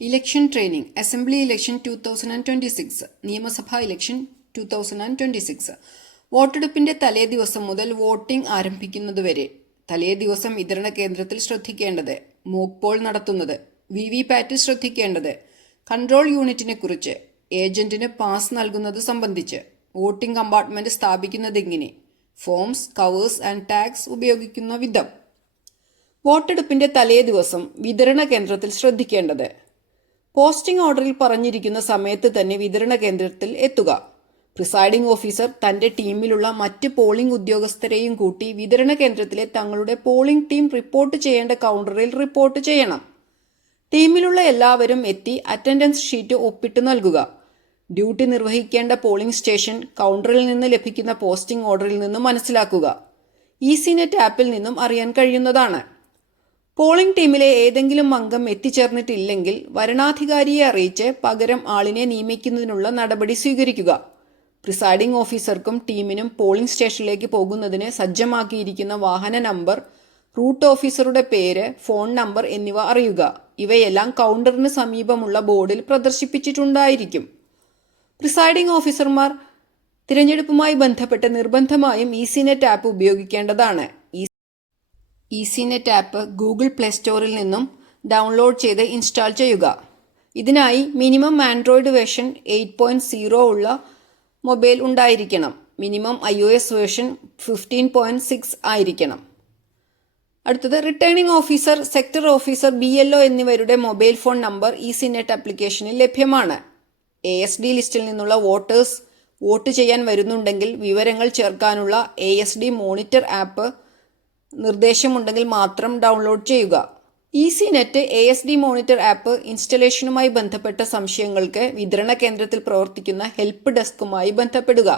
Election training assembly election 2026 നിയമസഭാ election 2026 വോട്ടെടുപ്പിന്റെ തലേ ദിവസം മുതൽ വോട്ടിംഗ് ആരംഭിക്കുന്നതുവരെ തലേ ദിവസം വിതരണ കേന്ദ്രത്തിൽ ശ്രദ്ധിക്കേണ്ടത്, മോക്ക് പോൾ നടത്തുന്നത്, വിവിപാറ്റ് ശ്രദ്ധിക്കേണ്ടത്, കൺട്രോൾ യൂണിറ്റിനെ കുറിച്ച്, ഏജന്റിന് പാസ് നൽകുന്നത് സംബന്ധിച്ച്, വോട്ടിംഗ് കമ്പാർട്ട്മെന്റ് സ്ഥാപിക്കുന്നതെങ്ങനെ, ഫോംസ്, കവേഴ്സ് ആൻഡ് ടാഗ്സ് ഉപയോഗിക്കുന്ന വിധം. വോട്ടെടുപ്പിന്റെ തലേ ദിവസം വിതരണ കേന്ദ്രത്തിൽ ശ്രദ്ധിക്കേണ്ടത്: പോസ്റ്റിംഗ് ഓർഡറിൽ പറഞ്ഞിരിക്കുന്ന സമയത്ത് തന്നെ വിതരണ കേന്ദ്രത്തിൽ എത്തുക. പ്രിസൈഡിംഗ് ഓഫീസർ തന്റെ ടീമിലുള്ള മറ്റ് പോളിംഗ് ഉദ്യോഗസ്ഥരെയും കൂട്ടി വിതരണ കേന്ദ്രത്തിലെ തങ്ങളുടെ പോളിംഗ് ടീം റിപ്പോർട്ട് ചെയ്യേണ്ട കൗണ്ടറിൽ റിപ്പോർട്ട് ചെയ്യണം. ടീമിലുള്ള എല്ലാവരും എത്തി അറ്റൻഡൻസ് ഷീറ്റ് ഒപ്പിട്ട് നൽകുക. ഡ്യൂട്ടി നിർവഹിക്കേണ്ട പോളിംഗ് സ്റ്റേഷൻ കൗണ്ടറിൽ നിന്ന് ലഭിക്കുന്ന പോസ്റ്റിംഗ് ഓർഡറിൽ നിന്ന് മനസ്സിലാക്കുക. ഈസിനെറ്റ് ആപ്പിൽ നിന്നും അറിയാൻ കഴിയുന്നതാണ്. പോളിംഗ് ടീമിലെ ഏതെങ്കിലും അംഗം എത്തിച്ചേർന്നിട്ടില്ലെങ്കിൽ വരണാധികാരിയെ അറിയിച്ച് പകരം ആളിനെ നിയമിക്കുന്നതിനുള്ള നടപടി സ്വീകരിക്കുക. പ്രിസൈഡിംഗ് ഓഫീസർക്കും ടീമിനും പോളിംഗ് സ്റ്റേഷനിലേക്ക് പോകുന്നതിന് സജ്ജമാക്കിയിരിക്കുന്ന വാഹന നമ്പർ, റൂട്ട് ഓഫീസറുടെ പേര്, ഫോൺ നമ്പർ എന്നിവ അറിയുക. ഇവയെല്ലാം കൗണ്ടറിന് സമീപമുള്ള ബോർഡിൽ പ്രദർശിപ്പിച്ചിട്ടുണ്ടായിരിക്കും. പ്രിസൈഡിംഗ് ഓഫീസർമാർ തിരഞ്ഞെടുപ്പുമായി ബന്ധപ്പെട്ട് നിർബന്ധമായും ഈസിനെറ്റ് ആപ്പ് ഉപയോഗിക്കേണ്ടതാണ്. ഈസിനെറ്റ് ആപ്പ് ഗൂഗിൾ പ്ലേ സ്റ്റോറിൽ നിന്നും ഡൗൺലോഡ് ചെയ്ത് ഇൻസ്റ്റാൾ ചെയ്യുക. ഇതിനായി മിനിമം ആൻഡ്രോയിഡ് വേർഷൻ 8.0 ഉള്ള മൊബൈൽ ഉണ്ടായിരിക്കണം. മിനിമം iOS വേർഷൻ 15.6 ആയിരിക്കണം. അടുത്തത് returning officer, sector officer, BLO എന്നിവരുടെ മൊബൈൽ ഫോൺ നമ്പർ ഈസിനെറ്റ് ആപ്ലിക്കേഷനിൽ ലഭ്യമാണ്. ASD ലിസ്റ്റിൽ നിന്നുള്ള വോട്ടേഴ്സ് വോട്ട് ചെയ്യാൻ വരുന്നുണ്ടെങ്കിൽ വിവരങ്ങൾ ചേർക്കാനുള്ള ASD മോണിറ്റർ ആപ്പ് നിർദ്ദേശമുണ്ടെങ്കിൽ മാത്രം ഡൗൺലോഡ് ചെയ്യുക. ഈസിനെറ്റ് ASD മോണിറ്റർ ആപ്പ് ഇൻസ്റ്റലേഷനുമായി ബന്ധപ്പെട്ട സംശയങ്ങൾക്ക് വിതരണ കേന്ദ്രത്തിൽ പ്രവർത്തിക്കുന്ന ഹെൽപ്പ് ഡെസ്കുമായി ബന്ധപ്പെടുക.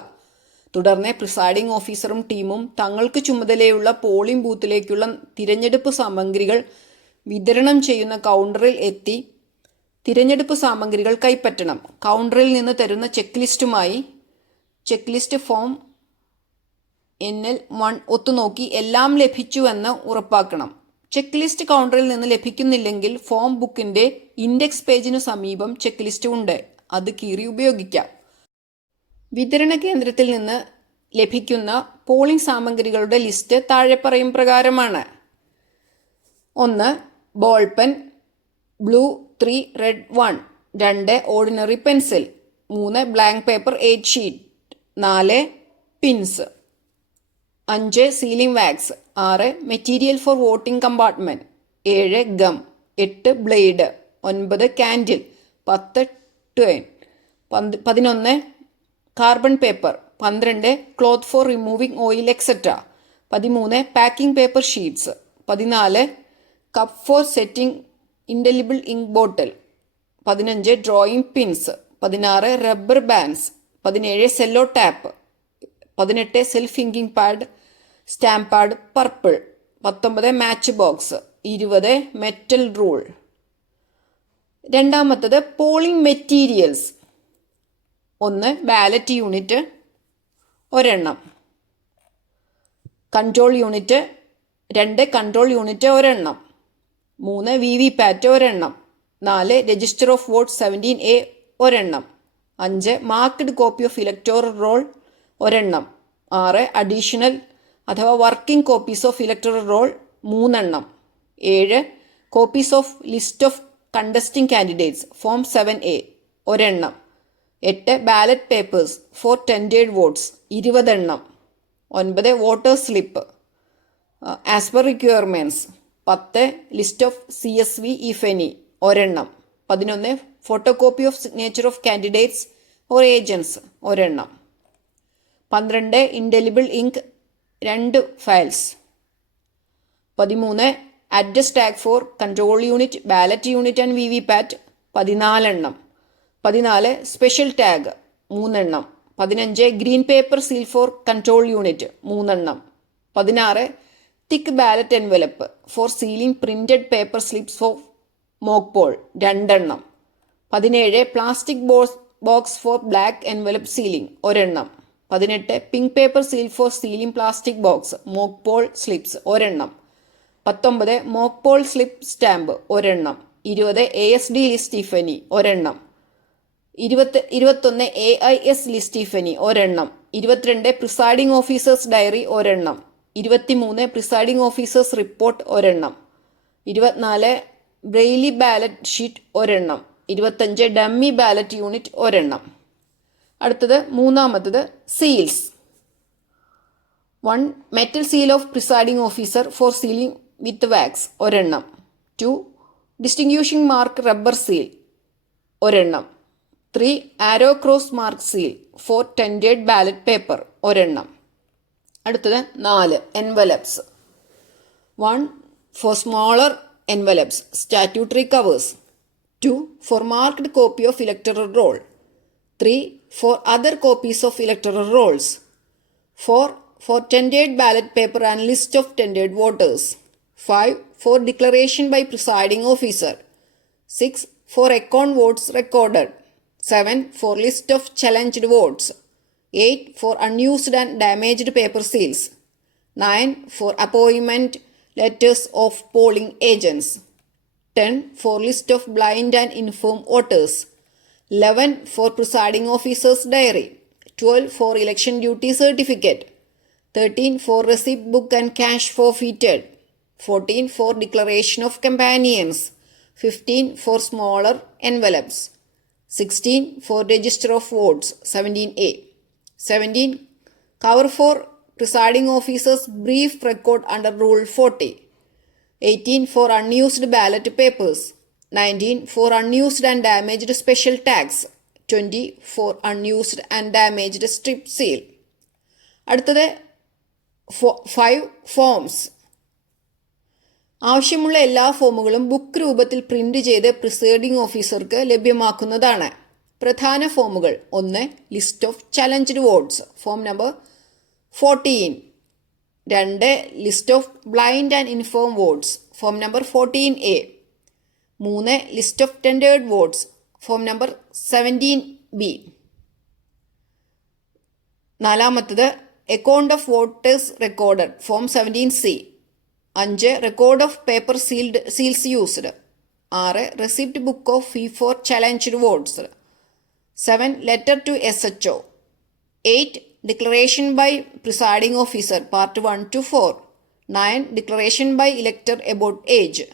തുടർന്ന് പ്രിസൈഡിംഗ് ഓഫീസറും ടീമും തങ്ങൾക്ക് ചുമതലയുള്ള പോളിംഗ് ബൂത്തിലേക്കുള്ള തിരഞ്ഞെടുപ്പ് സാമഗ്രികൾ വിതരണം ചെയ്യുന്ന കൗണ്ടറിൽ എത്തി തിരഞ്ഞെടുപ്പ് സാമഗ്രികൾ കൈപ്പറ്റണം. കൗണ്ടറിൽ നിന്ന് തരുന്ന ചെക്ക് ലിസ്റ്റ് ഫോം NL1 ഒത്തുനോക്കി എല്ലാം ലഭിച്ചുവെന്ന് ഉറപ്പാക്കണം. ചെക്ക് ലിസ്റ്റ് കൗണ്ടറിൽ നിന്ന് ലഭിക്കുന്നില്ലെങ്കിൽ ഫോം ബുക്കിന്റെ ഇൻഡെക്സ് പേജിനു സമീപം ചെക്ക് ലിസ്റ്റ് ഉണ്ട്, അത് കീറി ഉപയോഗിക്കാം. വിതരണ കേന്ദ്രത്തിൽ നിന്ന് ലഭിക്കുന്ന പോളിംഗ് സാമഗ്രികളുടെ ലിസ്റ്റ് താഴെ പറയും പ്രകാരമാണ്: 1. Ball pen blue 3 red 1. 2. Ordinary pencil. 3. Blank paper 8 sheet. 4. Pins. 5. Sealing wax. 6. Material for voting compartment. 7. Gum. 8. Blade. 9. Candle. 10. Twine. 11. Carbon paper. 12. Cloth for removing oil etcetera. 13. Packing paper sheets. 14. Cup for setting indelible ink bottle. 15. Drawing pins. 16. Rubber bands. 17. Sellotape. 18. Self inking pad, stamp pad purple. 19. Match box. 20. Metal rule. രണ്ടാമത്തത് polling materials. 1. Ballot unit ഒരെണ്ണം. Control unit. 2. Control unit ഒരെണ്ണം. 3. VVPAT ഒരെണ്ണം. 4. Register of vote 17A ഒരെണ്ണം. 5. Marked copy of electoral roll ഒരെണ്ണം. 6. Additional അഥവാ working copies of electoral roll 3 എണ്ണം. 7. Copies of list of contesting candidates form 7A ഒരെണ്ണം. 8. Ballot papers for tendered votes 20 എണ്ണം. 9. Voters slip as per requirements. 10. List of CSV if any ഒരെണ്ണം. 11. Photocopy of signature of candidates or agents ഒരെണ്ണം. 12. Indelible ink 2 files. 13. Address tag for control unit, ballot unit and VVPAT 14 എണ്ണം. 14. Special tag 3 എണ്ണം. 15. Green paper seal for control unit 3 എണ്ണം. 16. Thick ballot envelope for sealing printed paper slips for mock poll 2 എണ്ണം. 17. Plastic box for black envelope sealing ഒരെണ്ണം. 18. Pink paper seal for sealing plastic box mock poll slips ഒരെണ്ണം. 19. Mock poll slip stamp ഒരെണ്ണം. 20 ASD ലി Stephanie ഒരെണ്ണം. 21 AIS ലി Stephanie ഒരെണ്ണം. 22 presiding officers diary ഒരെണ്ണം. 23 presiding officers report ഒരെണ്ണം. 24 ബ്രെയിലി ബാലറ്റ് ഷീറ്റ് ഒരെണ്ണം. 25 ഡമ്മി ബാലറ്റ് യൂണിറ്റ് ഒരെണ്ണം. അടുത്തത് മൂന്നാമത്തത് seals. 1 metal seal of presiding officer for sealing with wax ഒരെണ്ണം. 2 ഡിസ്റ്റിങ്ക്യൂഷിംഗ് മാർക്ക് റബ്ബർ സീൽ ഒരെണ്ണം. 3 arrow cross mark seal for tendered ballot paper ഒരെണ്ണം. അടുത്തത് 4 envelopes. 1 for smaller envelopes statutory covers. 2 for marked copy of electoral roll. 3 for other copies of electoral rolls. 4 for tendered ballot paper and list of tendered voters. 5 for declaration by presiding officer. 6 for account votes recorded. 7 for list of challenged votes. 8 for unused and damaged paper seals. 9 for appointment letters of polling agents. 10 for list of blind and infirm voters. 11 for presiding officer's diary. 12 for election duty certificate. 13 for receipt book and cash forfeited. 14 for declaration of companions. 15 for smaller envelopes. 16 for register of votes 17A. 17 cover for presiding officer's brief record under Rule 40. 18 for unused ballot papers. 19 for unused and damaged special tags. 20 for unused and damaged strip seal. അടുത്തത് 5 forms. ആവശ്യമുള്ള എല്ലാ ഫോമുകളും book രൂപത്തിൽ print ചെയ്ത് presiding ഓഫീസർക്ക് ലഭ്യമാക്കുന്നതാണ്. പ്രധാന ഫോമുകൾ: 1 list of challenged votes form number 14. 2 list of blind and infirm votes form number 14A. 3 list of tendered votes form number 17B. 4 account of voters recorded form 17C. 5 record of paper seals used. 6 receipt book of fee for challenged votes. 7 letter to SHO. 8 declaration by presiding officer part 1 to 4. 9 declaration by elector about age.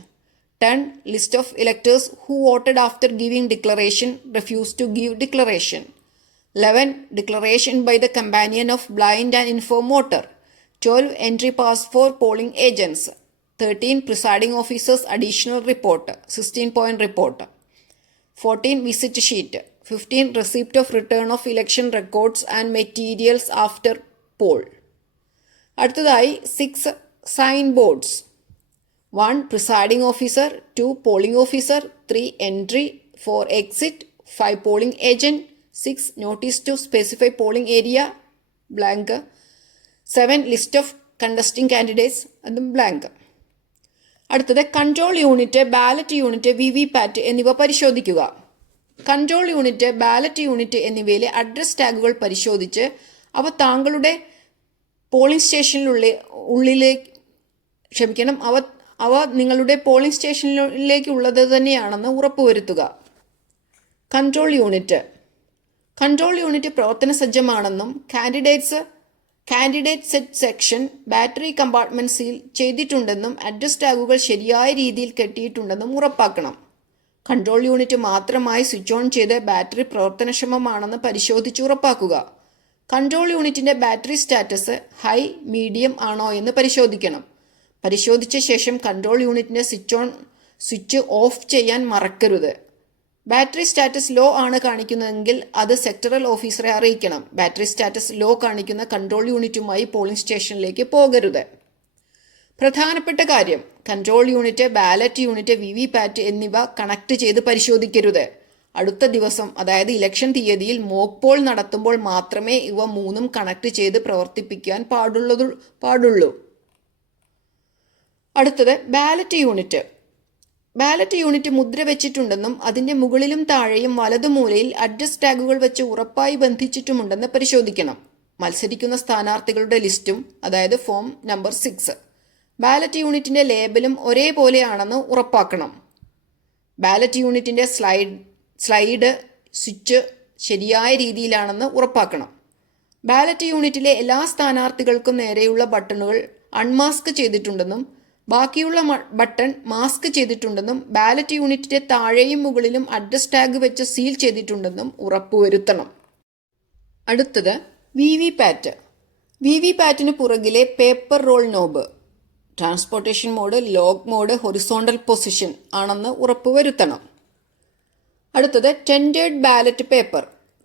10 list of electors who voted after giving declaration refused to give declaration. 11 declaration by the companion of blind and infirm voter. 12 entry pass for polling agents. 13 presiding officers additional report 16-point report. 14 visit sheet. 15 receipt of return of election records and materials after poll. അടുത്തതായി 6 sign boards. 1 presiding officer. 2 polling officer. 3 entry. 4 exit. 5 polling agent. 6 notice to specify polling area blank. 7 list of contesting candidates അതും blank. അടുത്തത് control unit, ballot unit, VVPAT എന്നിവ പരിശോധിക്കുക. Control unit, ballot unit എന്നിവയിലെ address ടാഗുകൾ പരിശോധിച്ച് അവ താങ്കളുടെ polling അവ നിങ്ങളുടെ പോളിംഗ് സ്റ്റേഷനിലേക്കുള്ളത് തന്നെയാണെന്ന് ഉറപ്പുവരുത്തുക. കൺട്രോൾ യൂണിറ്റ് പ്രവർത്തന സജ്ജമാണെന്നും candidate set section battery compartment seal ചെയ്തിട്ടുണ്ടെന്നും അഡ്രസ് ടാഗുകൾ ശരിയായ രീതിയിൽ കെട്ടിയിട്ടുണ്ടെന്നും ഉറപ്പാക്കണം. കൺട്രോൾ യൂണിറ്റ് മാത്രമായി സ്വിച്ച് ഓൺ ചെയ്ത് ബാറ്ററി പ്രവർത്തനക്ഷമമാണെന്ന് പരിശോധിച്ച് ഉറപ്പാക്കുക. കൺട്രോൾ യൂണിറ്റിന്റെ ബാറ്ററി സ്റ്റാറ്റസ് ഹൈ, മീഡിയം ആണോ എന്ന് പരിശോധിക്കണം. പരിശോധിച്ച ശേഷം കൺട്രോൾ യൂണിറ്റിന്റെ സ്വിച്ച് ഓഫ് ചെയ്യാൻ മറക്കരുത്. ബാറ്ററി സ്റ്റാറ്റസ് ലോ ആണ് കാണിക്കുന്നതെങ്കിൽ അത് സെക്ടറൽ ഓഫീസറെ അറിയിക്കണം. ബാറ്ററി സ്റ്റാറ്റസ് ലോ കാണിക്കുന്ന കൺട്രോൾ യൂണിറ്റുമായി പോളിംഗ് സ്റ്റേഷനിലേക്ക് പോകരുത്. പ്രധാനപ്പെട്ട കാര്യം: control unit, ballot unit, VVPAT എന്നിവ കണക്ട് ചെയ്ത് പരിശോധിക്കരുത്. അടുത്ത ദിവസം, അതായത് ഇലക്ഷൻ തീയതിയിൽ മോക്ക് പോൾ നടത്തുമ്പോൾ മാത്രമേ ഇവ മൂന്നും കണക്ട് ചെയ്ത് പ്രവർത്തിപ്പിക്കാൻ പാടുള്ളൂ. അടുത്തത് ബാലറ്റ് യൂണിറ്റ്. ബാലറ്റ് യൂണിറ്റ് മുദ്ര വെച്ചിട്ടുണ്ടെന്നും അതിന്റെ മുകളിലും താഴെയും വലതുമൂലയിൽ അഡ്രസ് ടാഗുകൾ വെച്ച് ഉറപ്പായി ബന്ധിച്ചിട്ടുമുണ്ടെന്ന് പരിശോധിക്കണം. മത്സരിക്കുന്ന സ്ഥാനാർത്ഥികളുടെ ലിസ്റ്റും, അതായത് ഫോം നമ്പർ 6, ബാലറ്റ് യൂണിറ്റിന്റെ ലേബലും ഒരേപോലെയാണെന്ന് ഉറപ്പാക്കണം. ബാലറ്റ് യൂണിറ്റിൻ്റെ സ്ലൈഡ് സ്വിച്ച് ശരിയായ രീതിയിലാണെന്ന് ഉറപ്പാക്കണം. ബാലറ്റ് യൂണിറ്റിലെ എല്ലാ സ്ഥാനാർത്ഥികൾക്കും നേരെയുള്ള ബട്ടണുകൾ അൺമാസ്ക് ചെയ്തിട്ടുണ്ടെന്നും ബാക്കിയുള്ള ബട്ടൺ മാസ്ക് ചെയ്തിട്ടുണ്ടെന്നും ബാലറ്റ് യൂണിറ്റിന്റെ താഴെയും മുകളിലും അഡ്രസ് ടാഗ് വെച്ച് സീൽ ചെയ്തിട്ടുണ്ടെന്നും ഉറപ്പുവരുത്തണം. അടുത്തത് VVPAT. VVPATന് പുറകിലെ paper roll knob transportation mode, log mode, horizontal position ആണെന്ന് ഉറപ്പുവരുത്തണം. അടുത്തത് ടെൻഡേർഡ് ബാലറ്റ് പേപ്പർ.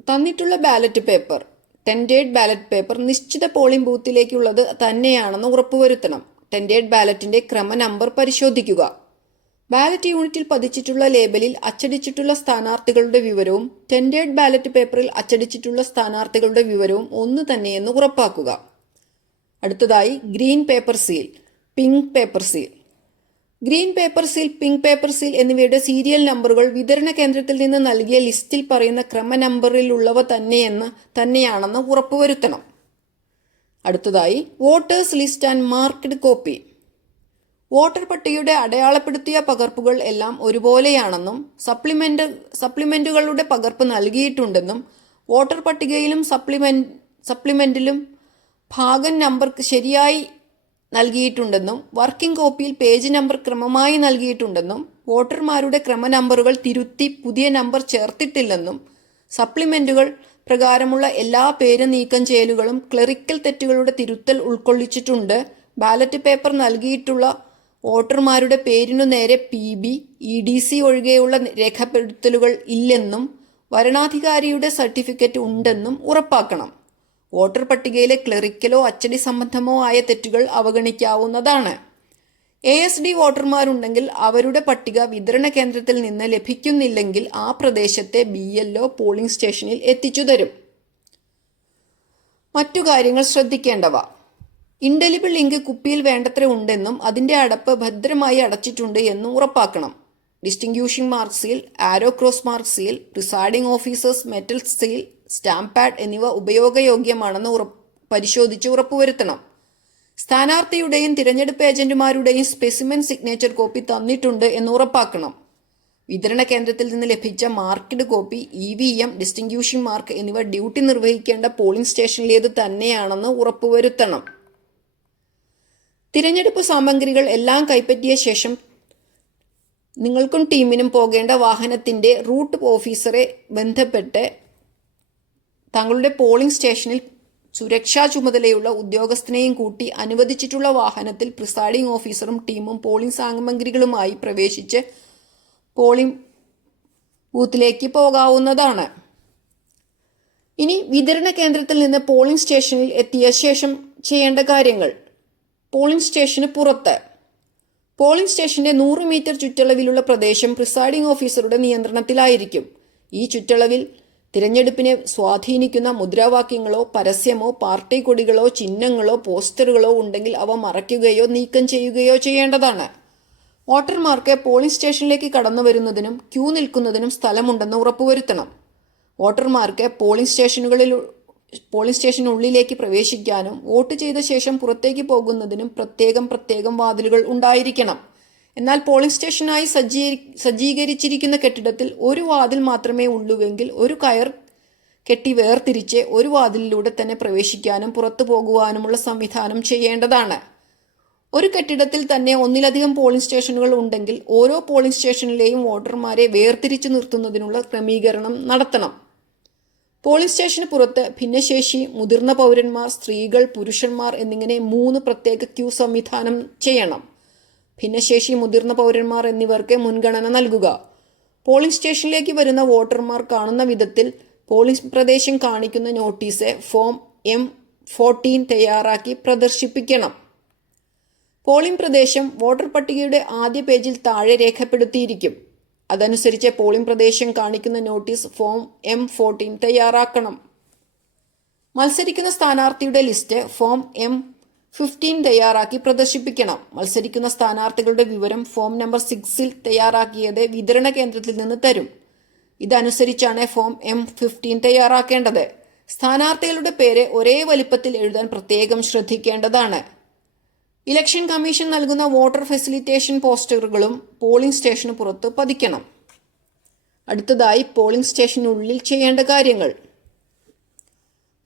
തന്നിട്ടുള്ള ballot paper tendered ballot paper നിശ്ചിത പോളിംഗ് ബൂത്തിലേക്കുള്ളത് തന്നെയാണെന്ന് ഉറപ്പുവരുത്തണം. ടെൻഡേർഡ് ബാലറ്റിന്റെ ക്രമ നമ്പർ പരിശോധിക്കുക. ബാലറ്റ് യൂണിറ്റിൽ പതിച്ചിട്ടുള്ള ലേബലിൽ അച്ചടിച്ചിട്ടുള്ള സ്ഥാനാർത്ഥികളുടെ വിവരവും ടെൻഡേർഡ് ബാലറ്റ് പേപ്പറിൽ അച്ചടിച്ചിട്ടുള്ള സ്ഥാനാർത്ഥികളുടെ വിവരവും ഒന്ന് തന്നെയെന്ന് ഉറപ്പാക്കുക. അടുത്തതായി green paper seal, pink paper seal. Green paper seal, pink paper seal എന്നിവയുടെ സീരിയൽ നമ്പറുകൾ വിതരണ കേന്ദ്രത്തിൽ നിന്ന് നൽകിയ ലിസ്റ്റിൽ പറയുന്ന ക്രമ നമ്പറിലുള്ളവ തന്നെയാണെന്ന് ഉറപ്പുവരുത്തണം. അടുത്തതായി voters list and marked copy. Voter പട്ടികയുടെ അടയാളപ്പെടുത്തിയ പകർപ്പുകൾ എല്ലാം ഒരുപോലെയാണെന്നും സപ്ലിമെന്റുകളുടെ പകർപ്പ് നൽകിയിട്ടുണ്ടെന്നും വോട്ടർ പട്ടികയിലും സപ്ലിമെന്റിലും ഭാഗം നമ്പർ ശരിയായി നൽകിയിട്ടുണ്ടെന്നും വർക്കിംഗ് കോപ്പിയിൽ പേജ് നമ്പർ ക്രമമായി നൽകിയിട്ടുണ്ടെന്നും വോട്ടർമാരുടെ ക്രമ നമ്പറുകൾ തിരുത്തി പുതിയ നമ്പർ ചേർത്തിട്ടില്ലെന്നും സപ്ലിമെന്റുകൾ പ്രകാരമുള്ള എല്ലാ പേര് നീക്കം ചെയ്യലുകളും ക്ലറിക്കൽ തെറ്റുകളുടെ തിരുത്തൽ ഉൾക്കൊള്ളിച്ചിട്ടുണ്ട്. ബാലറ്റ് പേപ്പർ നൽകിയിട്ടുള്ള വോട്ടർമാരുടെ പേരിനു നേരെ PB, EDC ഒഴികെയുള്ള രേഖപ്പെടുത്തലുകൾ ഇല്ലെന്നും വരണാധികാരിയുടെ സർട്ടിഫിക്കറ്റ് ഉണ്ടെന്നും ഉറപ്പാക്കണം. വോട്ടർ പട്ടികയിലെ ക്ലറിക്കലോ അച്ചടി സംബന്ധമോ ആയ തെറ്റുകൾ അവഗണിക്കാവുന്നതാണ്. ASD വോട്ടർമാരുണ്ടെങ്കിൽ അവരുടെ പട്ടിക വിതരണ കേന്ദ്രത്തിൽ നിന്ന് ലഭിക്കുന്നില്ലെങ്കിൽ ആ പ്രദേശത്തെ BLO പോളിംഗ് സ്റ്റേഷനിൽ എത്തിച്ചു തരും. മറ്റു കാര്യങ്ങൾ ശ്രദ്ധിക്കേണ്ടവ: ഇൻഡെലിബിൾ ഇങ്ക് കുപ്പിയിൽ വേണ്ടത്ര ഉണ്ടെന്നും അതിന്റെ അടപ്പ് ഭദ്രമായി അടച്ചിട്ടുണ്ട് എന്നും ഉറപ്പാക്കണം. Distinguishing mark seal, arrow cross mark seal, presiding officers metal seal, stamp pad എന്നിവ ഉപയോഗയോഗ്യമാണെന്ന് പരിശോധിച്ച് ഉറപ്പുവരുത്തണം. സ്ഥാനാർത്ഥിയുടെയും തിരഞ്ഞെടുപ്പ് ഏജന്റുമാരുടെയും സ്പെസിമെൻ സിഗ്നേച്ചർ കോപ്പി തന്നിട്ടുണ്ട് എന്ന് ഉറപ്പാക്കണം. വിതരണ കേന്ദ്രത്തിൽ നിന്ന് ലഭിച്ച മാർക്ക്ഡ് കോപ്പി, EVM, ഡിസ്റ്റിങ്ക്യൂഷിംഗ് മാർക്ക് എന്നിവ ഡ്യൂട്ടി നിർവഹിക്കേണ്ട പോളിംഗ് സ്റ്റേഷനിലേത് തന്നെയാണെന്ന് ഉറപ്പുവരുത്തണം. തിരഞ്ഞെടുപ്പ് സാമഗ്രികൾ എല്ലാം കൈപ്പറ്റിയ ശേഷം നിങ്ങൾക്കും ടീമിനും പോകേണ്ട വാഹനത്തിന്റെ റൂട്ട് ഓഫീസറെ ബന്ധപ്പെട്ട് തങ്ങളുടെ പോളിംഗ് സ്റ്റേഷനിൽ സുരക്ഷാ ചുമതലയുള്ള ഉദ്യോഗസ്ഥനെയും കൂട്ടി അനുവദിച്ചിട്ടുള്ള വാഹനത്തിൽ പ്രിസൈഡിംഗ് ഓഫീസറും ടീമും പോളിംഗ് സാമഗ്രികളുമായി പ്രവേശിച്ച് പോളിംഗ് ബൂത്തിലേക്ക് പോകാവുന്നതാണ്. ഇനി വിതരണ കേന്ദ്രത്തിൽ നിന്ന് പോളിംഗ് സ്റ്റേഷനിൽ എത്തിയ ശേഷം ചെയ്യേണ്ട കാര്യങ്ങൾ. പോളിംഗ് സ്റ്റേഷന് പുറത്ത് പോളിംഗ് സ്റ്റേഷന്റെ 100 മീറ്റർ ചുറ്റളവിലുള്ള പ്രദേശം പ്രിസൈഡിംഗ് ഓഫീസറുടെ നിയന്ത്രണത്തിലായിരിക്കും. ഈ ചുറ്റളവിൽ തിരഞ്ഞെടുപ്പിനെ സ്വാധീനിക്കുന്ന മുദ്രാവാക്യങ്ങളോ പരസ്യമോ പാർട്ടി കൊടികളോ ചിഹ്നങ്ങളോ പോസ്റ്ററുകളോ ഉണ്ടെങ്കിൽ അവ മറയ്ക്കുകയോ നീക്കം ചെയ്യുകയോ ചെയ്യേണ്ടതാണ്. വോട്ടർമാർക്ക് പോളിംഗ് സ്റ്റേഷനിലേക്ക് കടന്നു വരുന്നതിനും ക്യൂ നിൽക്കുന്നതിനും സ്ഥലമുണ്ടെന്ന് ഉറപ്പുവരുത്തണം. വോട്ടർമാർക്ക് പോളിംഗ് സ്റ്റേഷനുള്ളിലേക്ക് പ്രവേശിക്കാനും വോട്ട് ചെയ്ത ശേഷം പുറത്തേക്ക് പോകുന്നതിനും പ്രത്യേകം വാതിലുകൾ ഉണ്ടായിരിക്കണം. എന്നാൽ പോളിംഗ് സ്റ്റേഷനായി സജ്ജീകരിച്ചിരിക്കുന്ന കെട്ടിടത്തിൽ ഒരു വാതിൽ മാത്രമേ ഉള്ളുവെങ്കിൽ ഒരു കയർ കെട്ടി വേർതിരിച്ച് ഒരു വാതിലിലൂടെ തന്നെ പ്രവേശിക്കാനും പുറത്തു പോകുവാനുമുള്ള സംവിധാനം ചെയ്യേണ്ടതാണ്. ഒരു കെട്ടിടത്തിൽ തന്നെ ഒന്നിലധികം പോളിംഗ് സ്റ്റേഷനുകൾ ഉണ്ടെങ്കിൽ ഓരോ പോളിംഗ് സ്റ്റേഷനിലെയും വോട്ടർമാരെ വേർതിരിച്ചു നിർത്തുന്നതിനുള്ള ക്രമീകരണം നടത്തണം. പോളിംഗ് സ്റ്റേഷന് പുറത്ത് ഭിന്നശേഷി, മുതിർന്ന പൗരന്മാർ, സ്ത്രീകൾ, പുരുഷന്മാർ എന്നിങ്ങനെ 3 പ്രത്യേക ക്യൂ സംവിധാനം ചെയ്യണം. ഭിന്നശേഷി, മുതിർന്ന പൗരന്മാർ എന്നിവർക്ക് മുൻഗണന നൽകുക. പോളിംഗ് സ്റ്റേഷനിലേക്ക് വരുന്ന വോട്ടർമാർ കാണുന്ന വിധത്തിൽ പോളിംഗ് പ്രദേശം കാണിക്കുന്ന നോട്ടീസ് ഫോം M14 തയ്യാറാക്കി പ്രദർശിപ്പിക്കണം. പോളിംഗ് പ്രദേശം വോട്ടർ പട്ടികയുടെ ആദ്യ പേജിൽ താഴെ രേഖപ്പെടുത്തിയിരിക്കും. അതനുസരിച്ച് പോളിംഗ് പ്രദേശം കാണിക്കുന്ന നോട്ടീസ് ഫോം M14 തയ്യാറാക്കണം. മത്സരിക്കുന്ന സ്ഥാനാർത്ഥിയുടെ ലിസ്റ്റ് ഫോം M15 തയ്യാറാക്കി പ്രദർശിപ്പിക്കണം. മത്സരിക്കുന്ന സ്ഥാനാർത്ഥികളുടെ വിവരം ഫോം നമ്പർ 6 തയ്യാറാക്കിയത് വിതരണ കേന്ദ്രത്തിൽ നിന്ന് തരും. ഇതനുസരിച്ചാണ് ഫോം M15 തയ്യാറാക്കേണ്ടത്. സ്ഥാനാർത്ഥികളുടെ പേര് ഒരേ വലിപ്പത്തിൽ എഴുതാൻ പ്രത്യേകം ശ്രദ്ധിക്കേണ്ടതാണ്. ഇലക്ഷൻ കമ്മീഷൻ നൽകുന്ന വോട്ടർ ഫെസിലിറ്റേഷൻ പോസ്റ്ററുകളും പോളിംഗ് സ്റ്റേഷന് പുറത്ത് പതിക്കണം. അടുത്തതായി പോളിംഗ് സ്റ്റേഷനുള്ളിൽ ചെയ്യേണ്ട കാര്യങ്ങൾ.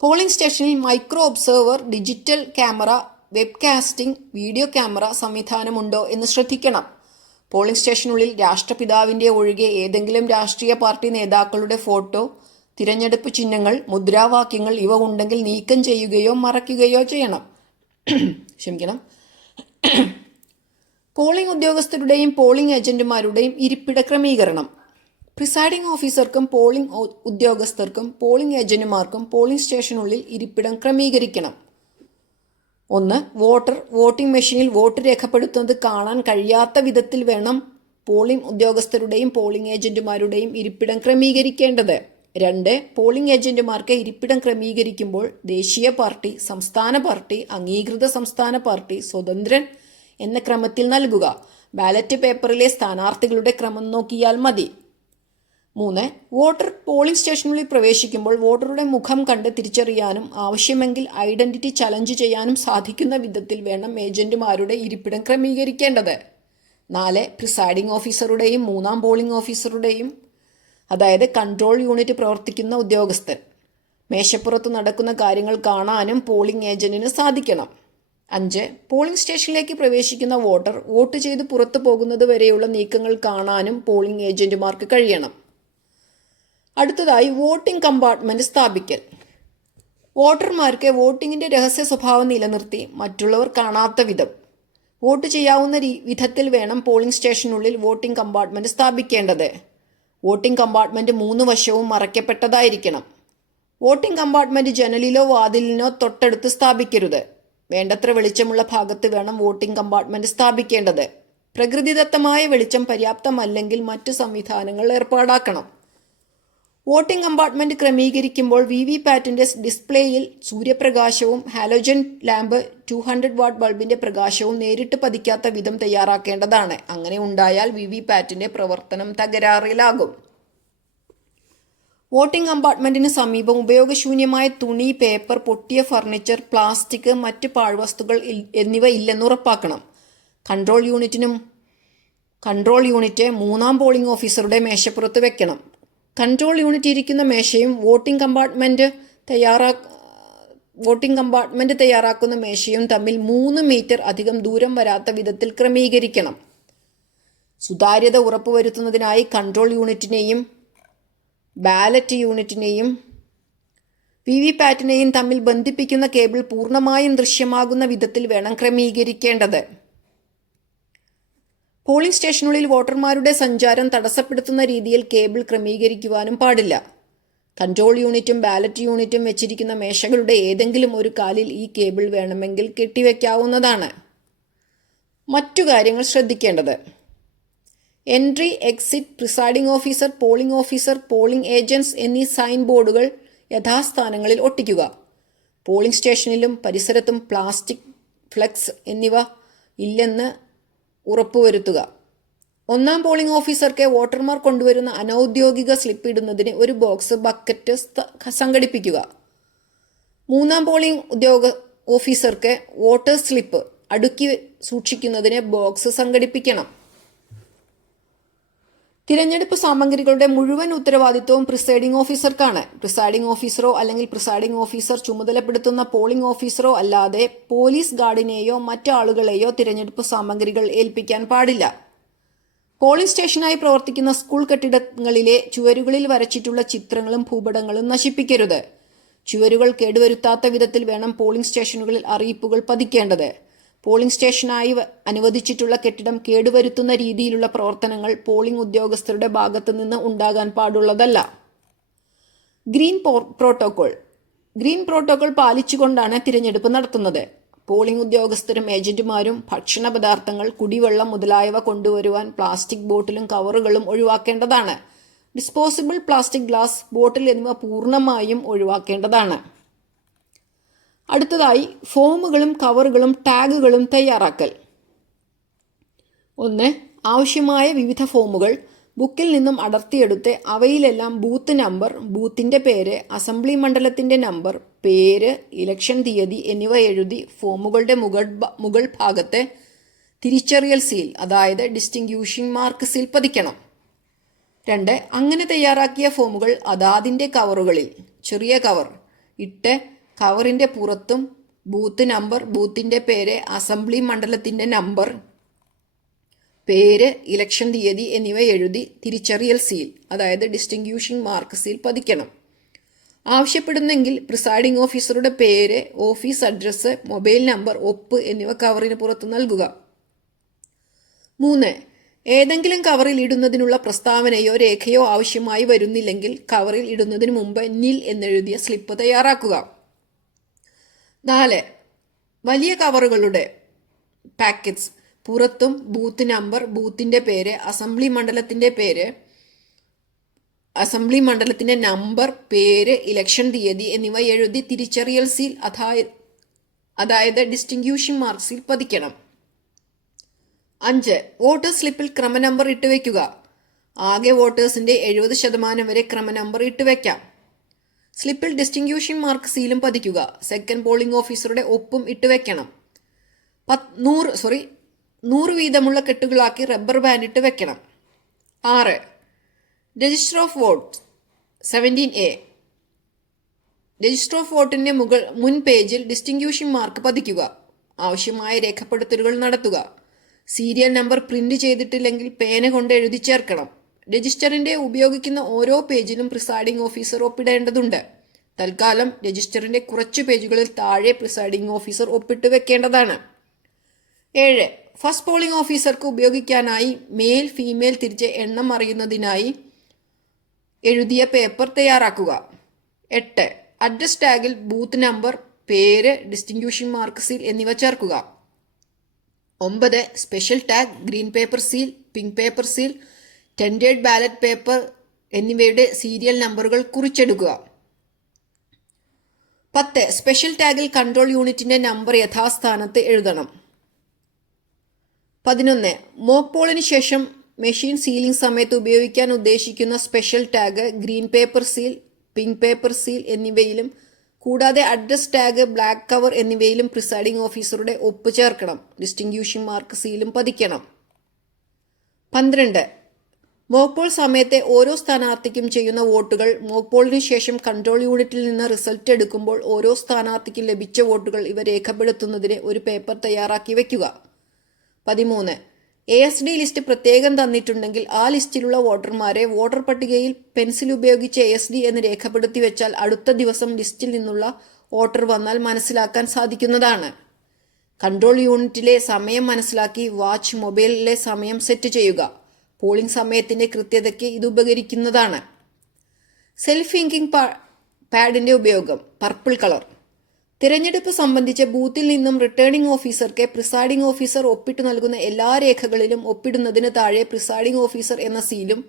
പോളിംഗ് സ്റ്റേഷനിൽ micro observer, digital camera, webcasting, video camera സംവിധാനമുണ്ടോ എന്ന് ശ്രദ്ധിക്കണം. പോളിംഗ് സ്റ്റേഷനുള്ളിൽ രാഷ്ട്രപിതാവിന്റെ ഒഴികെ ഏതെങ്കിലും രാഷ്ട്രീയ പാർട്ടി നേതാക്കളുടെ ഫോട്ടോ, തിരഞ്ഞെടുപ്പ് ചിഹ്നങ്ങൾ, മുദ്രാവാക്യങ്ങൾ ഇവ ഉണ്ടെങ്കിൽ നീക്കം ചെയ്യുകയോ മറയ്ക്കുകയോ ചെയ്യണം. ക്ഷമിക്കണം. പോളിംഗ് ഉദ്യോഗസ്ഥരുടെയും പോളിംഗ് ഏജന്റുമാരുടെയും ഇരിപ്പിട ക്രമീകരണം. പ്രിസൈഡിംഗ് ഓഫീസർക്കും പോളിംഗ് ഉദ്യോഗസ്ഥർക്കും പോളിംഗ് ഏജന്റുമാർക്കും പോളിംഗ് സ്റ്റേഷനുള്ളിൽ ഇരിപ്പിടം ക്രമീകരിക്കണം. 1. വോട്ടിംഗ് മെഷീനിൽ വോട്ട് രേഖപ്പെടുത്തുന്നത് കാണാൻ കഴിയാത്ത വിധത്തിൽ വേണം പോളിംഗ് ഉദ്യോഗസ്ഥരുടെയും പോളിംഗ് ഏജന്റുമാരുടെയും ഇരിപ്പിടം ക്രമീകരിക്കേണ്ടത്. 2. പോളിംഗ് ഏജന്റുമാർക്ക് ഇരിപ്പിടം ക്രമീകരിക്കുമ്പോൾ ദേശീയ പാർട്ടി, സംസ്ഥാന പാർട്ടി, അംഗീകൃത സംസ്ഥാന പാർട്ടി, സ്വതന്ത്രൻ എന്ന ക്രമത്തിൽ നൽകുക. ബാലറ്റ് പേപ്പറിലെ സ്ഥാനാർത്ഥികളുടെ ക്രമം നോക്കിയാൽ മതി. 3. വോട്ടർ പോളിംഗ് സ്റ്റേഷനുള്ളിൽ പ്രവേശിക്കുമ്പോൾ വോട്ടറുടെ മുഖം കണ്ട് തിരിച്ചറിയാനും ആവശ്യമെങ്കിൽ ഐഡന്റിറ്റി ചലഞ്ച് ചെയ്യാനും സാധിക്കുന്ന വിധത്തിൽ വേണം ഏജന്റുമാരുടെ ഇരിപ്പിടം ക്രമീകരിക്കേണ്ടത്. 4. പ്രിസൈഡിംഗ് ഓഫീസറുടെയും 3-ാം പോളിംഗ് ഓഫീസറുടെയും, അതായത് കൺട്രോൾ യൂണിറ്റ് പ്രവർത്തിക്കുന്ന ഉദ്യോഗസ്ഥൻ, മേശപ്പുറത്ത് നടക്കുന്ന കാര്യങ്ങൾ കാണാനും പോളിംഗ് ഏജന്റിന് സാധിക്കണം. 5. പോളിംഗ് സ്റ്റേഷനിലേക്ക് പ്രവേശിക്കുന്ന വോട്ടർ വോട്ട് ചെയ്ത് പുറത്തു പോകുന്നത് വരെയുള്ള നീക്കങ്ങൾ കാണാനും പോളിംഗ് ഏജന്റുമാർക്ക് കഴിയണം. അടുത്തതായി വോട്ടിംഗ് കമ്പാർട്ട്മെന്റ് സ്ഥാപിക്കൽ. വോട്ടർമാർക്ക് വോട്ടിങ്ങിന്റെ രഹസ്യ സ്വഭാവം നിലനിർത്തി മറ്റുള്ളവർ കാണാത്ത വിധം വോട്ട് ചെയ്യാവുന്ന വിധത്തിൽ വേണം പോളിംഗ് സ്റ്റേഷനുള്ളിൽ വോട്ടിംഗ് കമ്പാർട്ട്മെന്റ് സ്ഥാപിക്കേണ്ടത്. വോട്ടിംഗ് കമ്പാർട്ട്മെന്റ് 3 വശവും മറയ്ക്കപ്പെട്ടതായിരിക്കണം. വോട്ടിംഗ് കമ്പാർട്ട്മെന്റ് ജനലിലോ വാതിലിനോ തൊട്ടടുത്ത് സ്ഥാപിക്കരുത്. വേണ്ടത്ര വെളിച്ചമുള്ള ഭാഗത്ത് വേണം വോട്ടിംഗ് കമ്പാർട്ട്മെന്റ് സ്ഥാപിക്കേണ്ടത്. പ്രകൃതിദത്തമായ വെളിച്ചം പര്യാപ്തമല്ലെങ്കിൽ മറ്റു സംവിധാനങ്ങൾ ഏർപ്പാടാക്കണം. വോട്ടിംഗ് കമ്പാർട്ട്മെന്റ് ക്രമീകരിക്കുമ്പോൾ വിവിപാറ്റിന്റെ ഡിസ്പ്ലേയിൽ സൂര്യപ്രകാശവും ഹാലോജൻ ലാമ്പ് 200 വാട്ട് ബൾബിന്റെ പ്രകാശവും നേരിട്ട് പതിക്കാത്ത വിധം തയ്യാറാക്കേണ്ടതാണ്. അങ്ങനെ ഉണ്ടായാൽ വിവിപാറ്റിന്റെ പ്രവർത്തനം തകരാറിലാകും. വോട്ടിംഗ് കമ്പാർട്ട്മെന്റിന് സമീപം ഉപയോഗശൂന്യമായ തുണി, പേപ്പർ, പൊട്ടിയ ഫർണിച്ചർ, പ്ലാസ്റ്റിക്, മറ്റ് പാഴ്വസ്തുക്കൾ എന്നിവ ഇല്ലെന്ന് ഉറപ്പാക്കണം. കൺട്രോൾ യൂണിറ്റ് 3-ാം പോളിംഗ് ഓഫീസറുടെ മേശപ്പുറത്ത് വെക്കണം. കൺട്രോൾ യൂണിറ്റ് ഇരിക്കുന്ന മേശയും വോട്ടിംഗ് കമ്പാർട്ട്മെന്റ് തയ്യാറാക്കുന്ന മേശയും തമ്മിൽ 3 മീറ്റർ അധികം ദൂരം വരാത്ത വിധത്തിൽ ക്രമീകരിക്കണം. സുതാര്യത ഉറപ്പുവരുത്തുന്നതിനായി കൺട്രോൾ യൂണിറ്റിനെയും ബാലറ്റ് യൂണിറ്റിനെയും വിവിപാറ്റിനെയും തമ്മിൽ ബന്ധിപ്പിക്കുന്ന കേബിൾ പൂർണ്ണമായും ദൃശ്യമാകുന്ന വിധത്തിൽ വേണം ക്രമീകരിക്കേണ്ടത്. പോളിംഗ് സ്റ്റേഷനുള്ളിൽ വോട്ടർമാരുടെ സഞ്ചാരം തടസ്സപ്പെടുത്തുന്ന രീതിയിൽ കേബിൾ ക്രമീകരിക്കുവാനും പാടില്ല. കൺട്രോൾ യൂണിറ്റും ബാലറ്റ് യൂണിറ്റും വെച്ചിരിക്കുന്ന മേശകളുടെ ഏതെങ്കിലും ഒരു കാലിൽ ഈ കേബിൾ വേണമെങ്കിൽ കെട്ടിവെക്കാവുന്നതാണ്. മറ്റു കാര്യങ്ങൾ ശ്രദ്ധിക്കേണ്ടത്: entry, exit, presiding officer, polling agents എന്നീ സൈൻ ബോർഡുകൾ യഥാസ്ഥാനങ്ങളിൽ ഒട്ടിക്കുക. പോളിംഗ് സ്റ്റേഷനിലും പരിസരത്തും പ്ലാസ്റ്റിക്, ഫ്ലെക്സ് എന്നിവ ഇല്ലെന്ന് ഉറപ്പുവരുത്തുക. 1-ാം പോളിംഗ് ഓഫീസർക്ക് വോട്ടർമാർ കൊണ്ടുവരുന്ന അനൌദ്യോഗിക സ്ലിപ്പ് ഇടുന്നതിന് ഒരു ബക്കറ്റ് സംഘടിപ്പിക്കുക. 3-ാം പോളിംഗ് ഓഫീസർക്ക് വോട്ടേഴ്സ് സ്ലിപ്പ് അടുക്കി സൂക്ഷിക്കുന്നതിന് ബോക്സ് സംഘടിപ്പിക്കണം. തിരഞ്ഞെടുപ്പ് സാമഗ്രികളുടെ മുഴുവൻ ഉത്തരവാദിത്വവും പ്രിസൈഡിംഗ് ഓഫീസർക്കാണ്. പ്രിസൈഡിംഗ് ഓഫീസറോ അല്ലെങ്കിൽ പ്രിസൈഡിംഗ് ഓഫീസർ ചുമതലപ്പെടുത്തുന്ന പോളിംഗ് ഓഫീസറോ അല്ലാതെ പോലീസ് ഗാർഡിനെയോ മറ്റാളുകളെയോ തിരഞ്ഞെടുപ്പ് സാമഗ്രികൾ ഏൽപ്പിക്കാൻ പാടില്ല. പോളിംഗ് സ്റ്റേഷനായി പ്രവർത്തിക്കുന്ന സ്കൂൾ കെട്ടിടങ്ങളിലെ ചുവരുകളിൽ വരച്ചിട്ടുള്ള ചിത്രങ്ങളും ഭൂപടങ്ങളും നശിപ്പിക്കരുത്. ചുവരുകൾ കേടുവരുത്താത്ത വിധത്തിൽ വേണം പോളിംഗ് സ്റ്റേഷനുകളിൽ അറിയിപ്പുകൾ പതിക്കേണ്ടത്. പോളിംഗ് സ്റ്റേഷനായി അനുവദിച്ചിട്ടുള്ള കെട്ടിടം കേടുവരുത്തുന്ന രീതിയിലുള്ള പ്രവർത്തനങ്ങൾ പോളിംഗ് ഉദ്യോഗസ്ഥരുടെ ഭാഗത്തു നിന്ന് ഉണ്ടാകാൻ പാടുള്ളതല്ല. ഗ്രീൻ പ്രോട്ടോകോൾ പാലിച്ചുകൊണ്ടാണ് തിരഞ്ഞെടുപ്പ് നടത്തുന്നത്. പോളിംഗ് ഉദ്യോഗസ്ഥരും ഏജന്റുമാരും ഭക്ഷണ പദാർത്ഥങ്ങൾ, കുടിവെള്ളം മുതലായവ കൊണ്ടുവരുവാൻ പ്ലാസ്റ്റിക് ബോട്ടിലും കവറുകളും ഒഴിവാക്കേണ്ടതാണ്. ഡിസ്പോസിബിൾ പ്ലാസ്റ്റിക് ഗ്ലാസ്, ബോട്ടിൽ എന്നിവ പൂർണ്ണമായും ഒഴിവാക്കേണ്ടതാണ്. അടുത്തതായി ഫോമുകളും കവറുകളും ടാഗുകളും തയ്യാറാക്കൽ. 1. ആവശ്യമായ വിവിധ ഫോമുകൾ ബുക്കിൽ നിന്നും അടർത്തിയെടുത്ത് അവയിലെല്ലാം ബൂത്ത് നമ്പർ, ബൂത്തിന്റെ പേര്, അസംബ്ലി മണ്ഡലത്തിന്റെ നമ്പർ, പേര്, ഇലക്ഷൻ തീയതി എന്നിവ എഴുതി ഫോമുകളുടെ മുകൾ ഭാഗത്തെ തിരിച്ചറിയൽ സീൽ, അതായത് ഡിസ്റ്റിങ്ക്യൂഷിംഗ് മാർക്ക് സീൽ പതിക്കണം. 2. അങ്ങനെ തയ്യാറാക്കിയ ഫോമുകൾ അതാതിൻ്റെ കവറുകളിൽ ചെറിയ കവർ ഇട്ട് കവറിൻ്റെ പുറത്തും ബൂത്ത് നമ്പർ, ബൂത്തിൻ്റെ പേര്, അസംബ്ലി മണ്ഡലത്തിൻ്റെ നമ്പർ, പേര്, ഇലക്ഷൻ തീയതി എന്നിവ എഴുതി തിരിച്ചറിയൽ സീൽ, അതായത് ഡിസ്റ്റിങ്ക്യൂഷിംഗ് മാർക്ക് സീൽ പതിക്കണം. ആവശ്യപ്പെടുന്നെങ്കിൽ പ്രിസൈഡിംഗ് ഓഫീസറുടെ പേര്, ഓഫീസ് അഡ്രസ്സ്, മൊബൈൽ നമ്പർ, ഒപ്പ് എന്നിവ കവറിന് പുറത്ത് നൽകുക. 3. ഏതെങ്കിലും കവറിൽ ഇടുന്നതിനുള്ള പ്രസ്താവനയോ രേഖയോ ആവശ്യമായി വരുന്നില്ലെങ്കിൽ കവറിൽ ഇടുന്നതിന് മുമ്പ് നിൽ എന്നെഴുതിയ സ്ലിപ്പ് തയ്യാറാക്കുക. 4. വലിയ കവറുകളുടെ പാക്കറ്റ്സ് പുറത്തും ബൂത്ത് നമ്പർ, ബൂത്തിൻ്റെ പേര്, അസംബ്ലി മണ്ഡലത്തിൻ്റെ നമ്പർ, പേര്, ഇലക്ഷൻ തീയതി എന്നിവ എഴുതി തിരിച്ചറിയൽ സീൽ, അതായത് ഡിസ്റ്റിങ്ക്യൂഷിംഗ് മാർക്ക് സീൽ പതിക്കണം. 5. വോട്ടേഴ്സ് സ്ലിപ്പിൽ ക്രമനമ്പർ ഇട്ടുവെക്കുക. ആകെ വോട്ടേഴ്സിന്റെ 70% വരെ ക്രമനമ്പർ ഇട്ടുവെക്കാം. സ്ലിപ്പിൽ ഡിസ്റ്റിങ്ക്യൂഷിംഗ് മാർക്ക് സീലും പതിക്കുക. സെക്കൻഡ് പോളിംഗ് ഓഫീസറുടെ ഒപ്പും ഇട്ടുവെക്കണം. 100 വീതമുള്ള കെട്ടുകളാക്കി റബ്ബർ ബാൻഡ് ഇട്ട് വെക്കണം. 6. Register of vote 17A. Register of വോട്ടിന്റെ മുൻ പേജിൽ ഡിസ്റ്റിങ്ക്യൂഷിംഗ് മാർക്ക് പതിക്കുക. ആവശ്യമായ രേഖപ്പെടുത്തലുകൾ നടത്തുക. സീരിയൽ നമ്പർ പ്രിന്റ് ചെയ്തിട്ടില്ലെങ്കിൽ പേന കൊണ്ട് എഴുതി ചേർക്കണം. രജിസ്റ്ററിന്റെ ഉപയോഗിക്കുന്ന ഓരോ പേജിലും പ്രിസൈഡിംഗ് ഓഫീസർ ഒപ്പിടേണ്ടതുണ്ട്. തൽക്കാലം രജിസ്റ്ററിന്റെ കുറച്ചു പേജുകളിൽ താഴെ പ്രിസൈഡിംഗ് ഓഫീസർ ഒപ്പിട്ട് വെക്കേണ്ടതാണ്. 7. ഫസ്റ്റ് പോളിംഗ് ഓഫീസർക്ക് ഉപയോഗിക്കാനായി മെയിൽ ഫീമെയിൽ തിരിച്ച് എണ്ണം അറിയുന്നതിനായി എഴുതിയ പേപ്പർ തയ്യാറാക്കുക. 8. അഡ്രസ് ടാഗിൽ ബൂത്ത് നമ്പർ, പേര്, ഡിസ്റ്റിങ്ക്യൂഷിംഗ് മാർക്ക് സീൽ എന്നിവ ചേർക്കുക. 9. Special tag, green paper seal, pink paper seal, tendered ballot paper എന്നിവയുടെ സീരിയൽ നമ്പറുകൾ കുറിച്ചെടുക്കുക. 10. സ്പെഷ്യൽ ടാഗിൽ കൺട്രോൾ യൂണിറ്റിന്റെ നമ്പർ യഥാസ്ഥാനത്ത് എഴുതണം. 11. മോക്ക് പോളിന് ശേഷം മെഷീൻ സീലിംഗ് സമയത്ത് ഉപയോഗിക്കാൻ ഉദ്ദേശിക്കുന്ന special tag green paper seal, pink paper seal എന്നിവയിലും കൂടാതെ അഡ്രസ് ടാഗ്, ബ്ലാക്ക് കവർ എന്നിവയിലും പ്രിസൈഡിംഗ് ഓഫീസറുടെ ഒപ്പ് ചേർക്കണം. ഡിസ്റ്റിങ്ക്യൂഷിംഗ് മാർക്ക് സീലും പതിക്കണം. 12. മോക്ക് പോൾ സമയത്തെ ഓരോ സ്ഥാനാർത്ഥിക്കും ചെയ്യുന്ന വോട്ടുകൾ മോക്ക് പോളിന് ശേഷം കൺട്രോൾ യൂണിറ്റിൽ നിന്ന് റിസൾട്ട് എടുക്കുമ്പോൾ ഓരോ സ്ഥാനാർത്ഥിക്കും ലഭിച്ച വോട്ടുകൾ ഇവ രേഖപ്പെടുത്തുന്നതിന് ഒരു പേപ്പർ തയ്യാറാക്കി വയ്ക്കുക. 13. ASD ലിസ്റ്റ് പ്രത്യേകം തന്നിട്ടുണ്ടെങ്കിൽ ആ ലിസ്റ്റിലുള്ള വോട്ടർമാരെ വോട്ടർ പട്ടികയിൽ പെൻസിൽ ഉപയോഗിച്ച് ASD എന്ന് രേഖപ്പെടുത്തി വെച്ചാൽ അടുത്ത ദിവസം ലിസ്റ്റിൽ നിന്നുള്ള വോട്ടർ വന്നാൽ മനസ്സിലാക്കാൻ സാധിക്കുന്നതാണ്. കൺട്രോൾ യൂണിറ്റിലെ സമയം മനസ്സിലാക്കി വാച്ച് മൊബൈലിലെ സമയം സെറ്റ് ചെയ്യുക. പോളിംഗ് സമയത്തിന്റെ കൃത്യതയ്ക്ക് ഇത് ഉപകരിക്കുന്നതാണ്. സെൽഫ് ഇങ്കിംഗ് പാഡിന്റെ ഉപയോഗം. Purple colour. തിരഞ്ഞെടുപ്പ് സംബന്ധിച്ച് ബൂത്തിൽ നിന്നും റിട്ടേണിംഗ് ഓഫീസർക്ക് പ്രിസൈഡിംഗ് ഓഫീസർ ഒപ്പിട്ട് നൽകുന്ന എല്ലാ രേഖകളിലും ഒപ്പിടുന്നതിന് താഴെ പ്രിസൈഡിംഗ് ഓഫീസർ എന്ന സീലും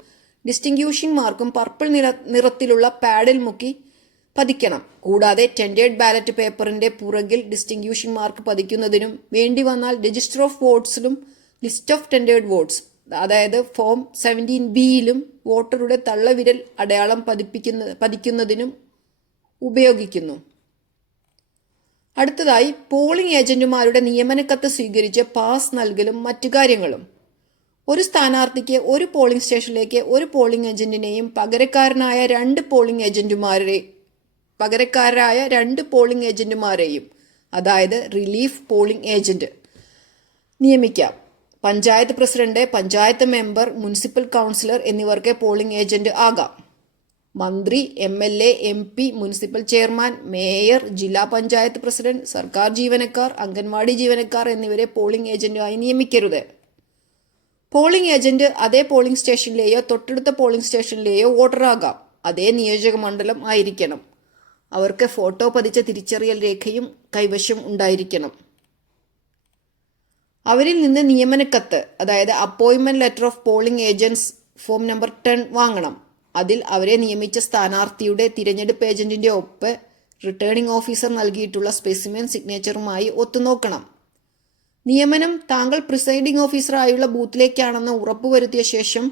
ഡിസ്റ്റിങ്ക്യൂഷിംഗ് മാർക്കും പർപ്പിൾ നിറത്തിലുള്ള പാഡിൽ മുക്കി പതിക്കണം. കൂടാതെ ടെൻഡേഡ് ബാലറ്റ് പേപ്പറിന്റെ പുറകിൽ ഡിസ്റ്റിങ്ക്യൂഷിംഗ് മാർക്ക് പതിക്കുന്നതിനും വേണ്ടി വന്നാൽ register of വോട്ട്സിലും list of tendered votes, അതായത് ഫോം 17Bയിലും വോട്ടറുടെ തള്ളവിരൽ അടയാളം പതിക്കുന്നതിനും ഉപയോഗിക്കുന്നു. അടുത്തതായി പോളിംഗ് ഏജന്റുമാരുടെ നിയമനക്കത്ത് സ്വീകരിച്ച് പാസ് നൽകലും മറ്റു കാര്യങ്ങളും. ഒരു സ്ഥാനാർത്ഥിക്ക് ഒരു പോളിംഗ് സ്റ്റേഷനിലേക്ക് ഒരു പോളിംഗ് ഏജന്റിനെയും പകരക്കാരായ രണ്ട് പോളിംഗ് ഏജന്റുമാരെയും അതായത് റിലീഫ് പോളിംഗ് ഏജന്റ് നിയമിക്കാം. Panchayat president, panchayat member, municipal councillor എന്നിവർക്ക് പോളിംഗ് ഏജന്റ് ആകാം. മന്ത്രി, MLA, MP, municipal chairman, mayor, ജില്ലാ പഞ്ചായത്ത് പ്രസിഡന്റ്, സർക്കാർ ജീവനക്കാർ, അംഗൻവാടി ജീവനക്കാർ എന്നിവരെ പോളിംഗ് ഏജന്റായി നിയമിക്കരുത്. പോളിംഗ് ഏജന്റ് അതേ പോളിംഗ് സ്റ്റേഷനിലെയോ തൊട്ടടുത്ത പോളിംഗ് സ്റ്റേഷനിലെയോ വോട്ടറാകാം. അതേ നിയോജക മണ്ഡലം ആയിരിക്കണം. അവർക്ക് ഫോട്ടോ പതിച്ച തിരിച്ചറിയൽ രേഖയും കൈവശം ഉണ്ടായിരിക്കണം. അവരിൽ നിന്ന് നിയമനക്കത്ത്, അതായത് appointment letter of polling agents form number 10 വാങ്ങണം. അതിൽ അവരെ നിയമിച്ച സ്ഥാനാർത്ഥിയുടെ തിരഞ്ഞെടുപ്പ് ഏജന്റിന്റെ ഒപ്പ് റിട്ടേണിംഗ് ഓഫീസർ നൽകിയിട്ടുള്ള സ്പെസിമെൻ സിഗ്നേച്ചറുമായി ഒത്തുനോക്കണം. നിയമനം താങ്കൾ പ്രിസൈഡിംഗ് ഓഫീസറായുള്ള ബൂത്തിലേക്കാണെന്ന് ഉറപ്പുവരുത്തിയ ശേഷം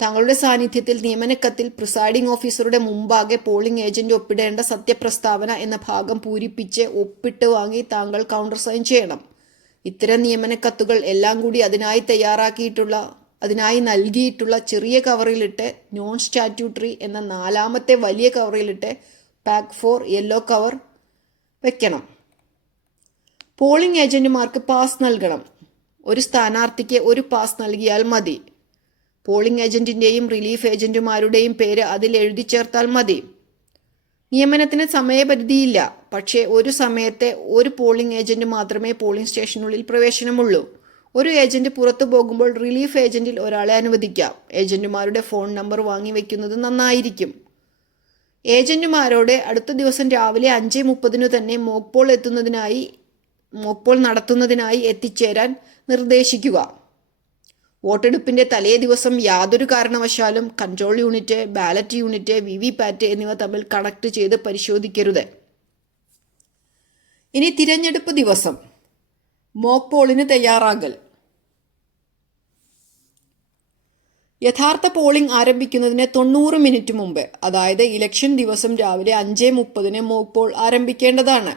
താങ്കളുടെ സാന്നിധ്യത്തിൽ നിയമനക്കത്തിൽ പ്രിസൈഡിംഗ് ഓഫീസറുടെ മുമ്പാകെ പോളിംഗ് ഏജന്റ് ഒപ്പിടേണ്ട സത്യപ്രസ്താവന എന്ന ഭാഗം പൂരിപ്പിച്ച് ഒപ്പിട്ട് വാങ്ങി താങ്കൾ കൗണ്ടർ സൈൻ ചെയ്യണം. ഇത്തരം നിയമനക്കത്തുകൾ എല്ലാം കൂടി അതിനായി തയ്യാറാക്കിയിട്ടുള്ള അതിനായി നൽകിയിട്ടുള്ള ചെറിയ കവറിലിട്ട് നോൺ സ്റ്റാറ്റ്യൂട്ടറി എന്ന 4ാമത്തെ വലിയ കവറിലിട്ട് പാക്ക് 4 യെല്ലോ കവർ വെക്കണം. പോളിംഗ് ഏജന്റുമാർക്ക് പാസ് നൽകണം. ഒരു സ്ഥാനാർത്ഥിക്ക് ഒരു പാസ് നൽകിയാൽ മതി. പോളിംഗ് ഏജന്റിന്റെയും റിലീഫ് ഏജന്റുമാരുടെയും പേര് അതിൽ എഴുതി ചേർത്താൽ മതി. നിയമനത്തിന് സമയപരിധിയില്ല. പക്ഷേ ഒരു സമയത്തെ ഒരു പോളിംഗ് ഏജന്റ് മാത്രമേ പോളിംഗ് സ്റ്റേഷനുള്ളിൽ പ്രവേശനമുള്ളൂ. ഒരു ഏജന്റ് പുറത്തു പോകുമ്പോൾ റിലീഫ് ഏജന്റിൽ ഒരാളെ അനുവദിക്കാം. ഏജന്റുമാരുടെ ഫോൺ നമ്പർ വാങ്ങിവെക്കുന്നത് നന്നായിരിക്കും. ഏജന്റുമാരോട് അടുത്ത ദിവസം രാവിലെ 5:30 തന്നെ മോക്ക് പോൾ നടത്തുന്നതിനായി എത്തിച്ചേരാൻ നിർദ്ദേശിക്കുക. വോട്ടെടുപ്പിന്റെ തലേ ദിവസം യാതൊരു കാരണവശാലും control unit, ballot unit, VVPAT എന്നിവ തമ്മിൽ കണക്ട് ചെയ്ത് പരിശോധിക്കരുത്. ഇനി തിരഞ്ഞെടുപ്പ് ദിവസം മോക്ക് പോളിന് തയ്യാറാകൽ. യഥാർത്ഥ പോളിംഗ് ആരംഭിക്കുന്നതിന് 90 മിനിറ്റ് മുമ്പ്, അതായത് ഇലക്ഷൻ ദിവസം രാവിലെ 5:30 മോക്ക് പോൾ ആരംഭിക്കേണ്ടതാണ്.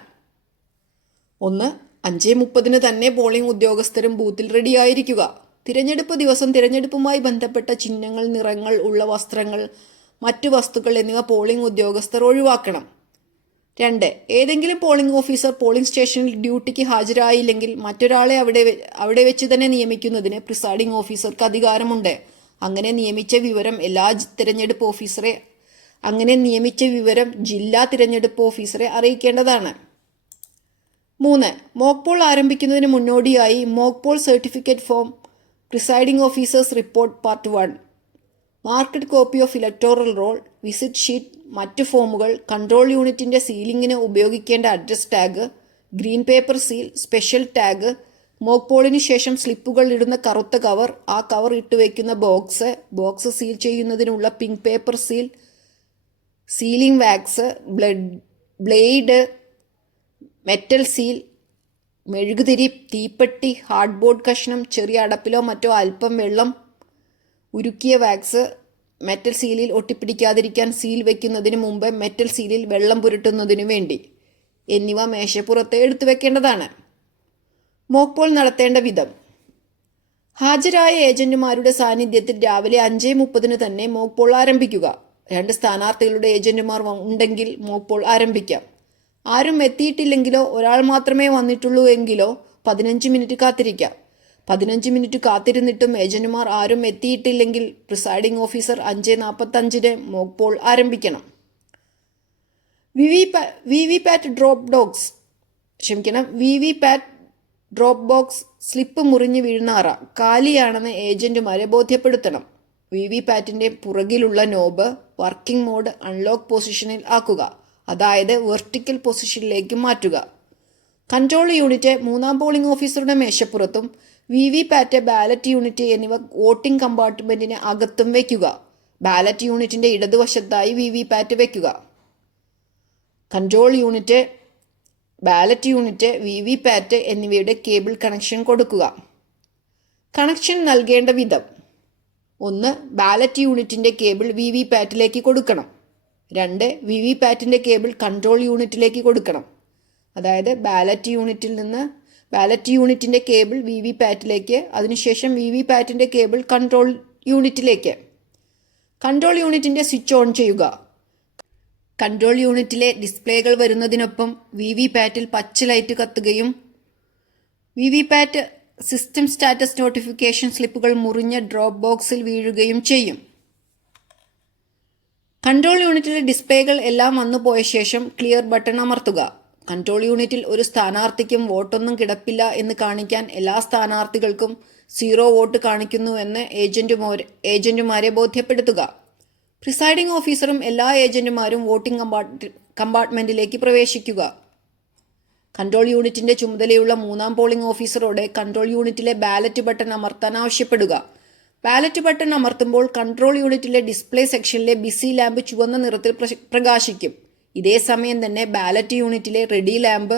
5:30 തന്നെ പോളിംഗ് ഉദ്യോഗസ്ഥരും ബൂത്തിൽ റെഡിയായിരിക്കുക. തിരഞ്ഞെടുപ്പ് ദിവസം തിരഞ്ഞെടുപ്പുമായി ബന്ധപ്പെട്ട ചിഹ്നങ്ങൾ, നിറങ്ങൾ ഉള്ള വസ്ത്രങ്ങൾ, മറ്റു വസ്തുക്കൾ എന്നിവ പോളിംഗ് ഉദ്യോഗസ്ഥർ ഒഴിവാക്കണം. 2. ഏതെങ്കിലും പോളിംഗ് ഓഫീസർ പോളിംഗ് സ്റ്റേഷനിൽ ഡ്യൂട്ടിക്ക് ഹാജരായില്ലെങ്കിൽ മറ്റൊരാളെ അവിടെ വെച്ച് തന്നെ നിയമിക്കുന്നതിന് പ്രിസൈഡിംഗ് ഓഫീസർക്ക് അധികാരമുണ്ട്. അങ്ങനെ നിയമിച്ച വിവരം ജില്ലാ തിരഞ്ഞെടുപ്പ് ഓഫീസറെ അറിയിക്കേണ്ടതാണ്. 3. മോക്ക് പോൾ ആരംഭിക്കുന്നതിന് മുന്നോടിയായി mock poll certificate form, presiding officers report part 1, marked copy of electoral roll, visit sheet, മറ്റ് ഫോമുകൾ, കൺട്രോൾ യൂണിറ്റിന്റെ സീലിംഗിന് ഉപയോഗിക്കേണ്ട address tag, green paper seal, special tag, mock പോളിന് ശേഷം സ്ലിപ്പുകൾ ഇടുന്ന കറുത്ത കവർ, ആ കവർ ഇട്ടുവയ്ക്കുന്ന ബോക്സ് സീൽ ചെയ്യുന്നതിനുള്ള pink paper seal, sealing wax, blade, metal seal, മെഴുകുതിരി, തീപ്പെട്ടി, ഹാർഡ്ബോർഡ് കഷ്ണം, ചെറിയ അടപ്പിലോ മറ്റോ അല്പം വെള്ളം, ഉരുക്കിയ വാക്സ്, മെറ്റൽ സീലിൽ ഒട്ടിപ്പിടിക്കാതിരിക്കാൻ സീൽ വയ്ക്കുന്നതിന് മുമ്പ് മെറ്റൽ സീലിൽ വെള്ളം പുരട്ടുന്നതിനു വേണ്ടി എന്നിവ മേശപ്പുറത്ത് എടുത്തു വെക്കേണ്ടതാണ്. മോക്ക് പോൾ നടത്തേണ്ട വിധം. ഹാജരായ ഏജന്റുമാരുടെ സാന്നിധ്യത്തിൽ രാവിലെ 5:30 തന്നെ മോക്ക് പോൾ ആരംഭിക്കുക. 2 സ്ഥാനാർത്ഥികളുടെ ഏജന്റുമാർ ഉണ്ടെങ്കിൽ മോക്ക് പോൾ ആരംഭിക്കാം. ആരും എത്തിയിട്ടില്ലെങ്കിലോ ഒരാൾ മാത്രമേ വന്നിട്ടുള്ളൂ എങ്കിലോ 15 മിനിറ്റ് കാത്തിരിക്കാം. 15 മിനിറ്റ് കാത്തിരുന്നിട്ടും ഏജന്റുമാർ ആരും എത്തിയിട്ടില്ലെങ്കിൽ പ്രിസൈഡിംഗ് ഓഫീസർ 5:45 മോക്ക് പോൾ ആരംഭിക്കണം. VVPAT ഡ്രോപ്പ് ബോക്സ് സ്ലിപ്പ് മുറിഞ്ഞ് വീഴുന്ന അറ കാലിയാണെന്ന് ഏജന്റുമാരെ ബോധ്യപ്പെടുത്തണം. VVPATന്റെ പുറകിലുള്ള നോബ് വർക്കിംഗ് മോഡ് അൺലോക്ക് പൊസിഷനിൽ ആക്കുക, അതായത് വെർട്ടിക്കൽ പൊസിഷനിലേക്ക് മാറ്റുക. കൺട്രോൾ യൂണിറ്റ് 3ാം പോളിംഗ് ഓഫീസറുടെ മേശപ്പുറത്തും VVPAT, ബാലറ്റ് യൂണിറ്റ് എന്നിവ വോട്ടിംഗ് കമ്പാർട്ട്മെന്റിന് അകത്തും വയ്ക്കുക. ബാലറ്റ് യൂണിറ്റിന്റെ ഇടതുവശത്തായി VVPAT വയ്ക്കുക. Control unit, ballot unit, VVPAT എന്നിവയുടെ കേബിൾ കണക്ഷൻ കൊടുക്കുക. കണക്ഷൻ നൽകേണ്ട വിധം. 1. ബാലറ്റ് യൂണിറ്റിന്റെ കേബിൾ VVPATലേക്ക് കൊടുക്കണം. 2. VVPATന്റെ കേബിൾ കൺട്രോൾ യൂണിറ്റിലേക്ക് കൊടുക്കണം. അതായത് ബാലറ്റ് യൂണിറ്റിന്റെ കേബിൾ VVPATലേക്ക്, അതിനുശേഷം VVPATന്റെ കേബിൾ കൺട്രോൾ യൂണിറ്റിലേക്ക്. കൺട്രോൾ യൂണിറ്റിന്റെ സ്വിച്ച് ഓൺ ചെയ്യുക. കൺട്രോൾ യൂണിറ്റിലെ ഡിസ്പ്ലേകൾ വരുന്നതിനൊപ്പം VVPATൽ പച്ച ലൈറ്റ് കത്തുകയും VVPAT സിസ്റ്റം സ്റ്റാറ്റസ് നോട്ടിഫിക്കേഷൻ സ്ലിപ്പുകൾ മുറിഞ്ഞ ഡ്രോപ്പ് ബോക്സിൽ വീഴുകയും ചെയ്യും. കൺട്രോൾ യൂണിറ്റിലെ ഡിസ്പ്ലേകൾ എല്ലാം വന്നുപോയ ശേഷം ക്ലിയർ ബട്ടൺ അമർത്തുക. കൺട്രോൾ യൂണിറ്റിൽ ഒരു സ്ഥാനാർത്ഥിക്കും വോട്ടൊന്നും കിടപ്പില്ല എന്ന് കാണിക്കാൻ എല്ലാ സ്ഥാനാർത്ഥികൾക്കും 0 വോട്ട് കാണിക്കുന്നുവെന്ന് ഏജന്റുമാരെ ബോധ്യപ്പെടുത്തുക. പ്രിസൈഡിംഗ് ഓഫീസറും എല്ലാ ഏജന്റുമാരും വോട്ടിംഗ് കമ്പാർട്ട്മെന്റിലേക്ക് പ്രവേശിക്കുക. കൺട്രോൾ യൂണിറ്റിന്റെ ചുമതലയുള്ള 3ാം പോളിംഗ് ഓഫീസറോട് കൺട്രോൾ യൂണിറ്റിലെ ബാലറ്റ് ബട്ടൺ അമർത്താൻ ആവശ്യപ്പെടുക. ബാലറ്റ് ബട്ടൺ അമർത്തുമ്പോൾ കൺട്രോൾ യൂണിറ്റിലെ ഡിസ്പ്ലേ സെക്ഷനിലെ ബിസി ലാമ്പ് ചുവന്ന നിറത്തിൽ പ്രകാശിക്കും. ഇതേ സമയം തന്നെ ബാലറ്റ് യൂണിറ്റിലെ റെഡി ലാമ്പ്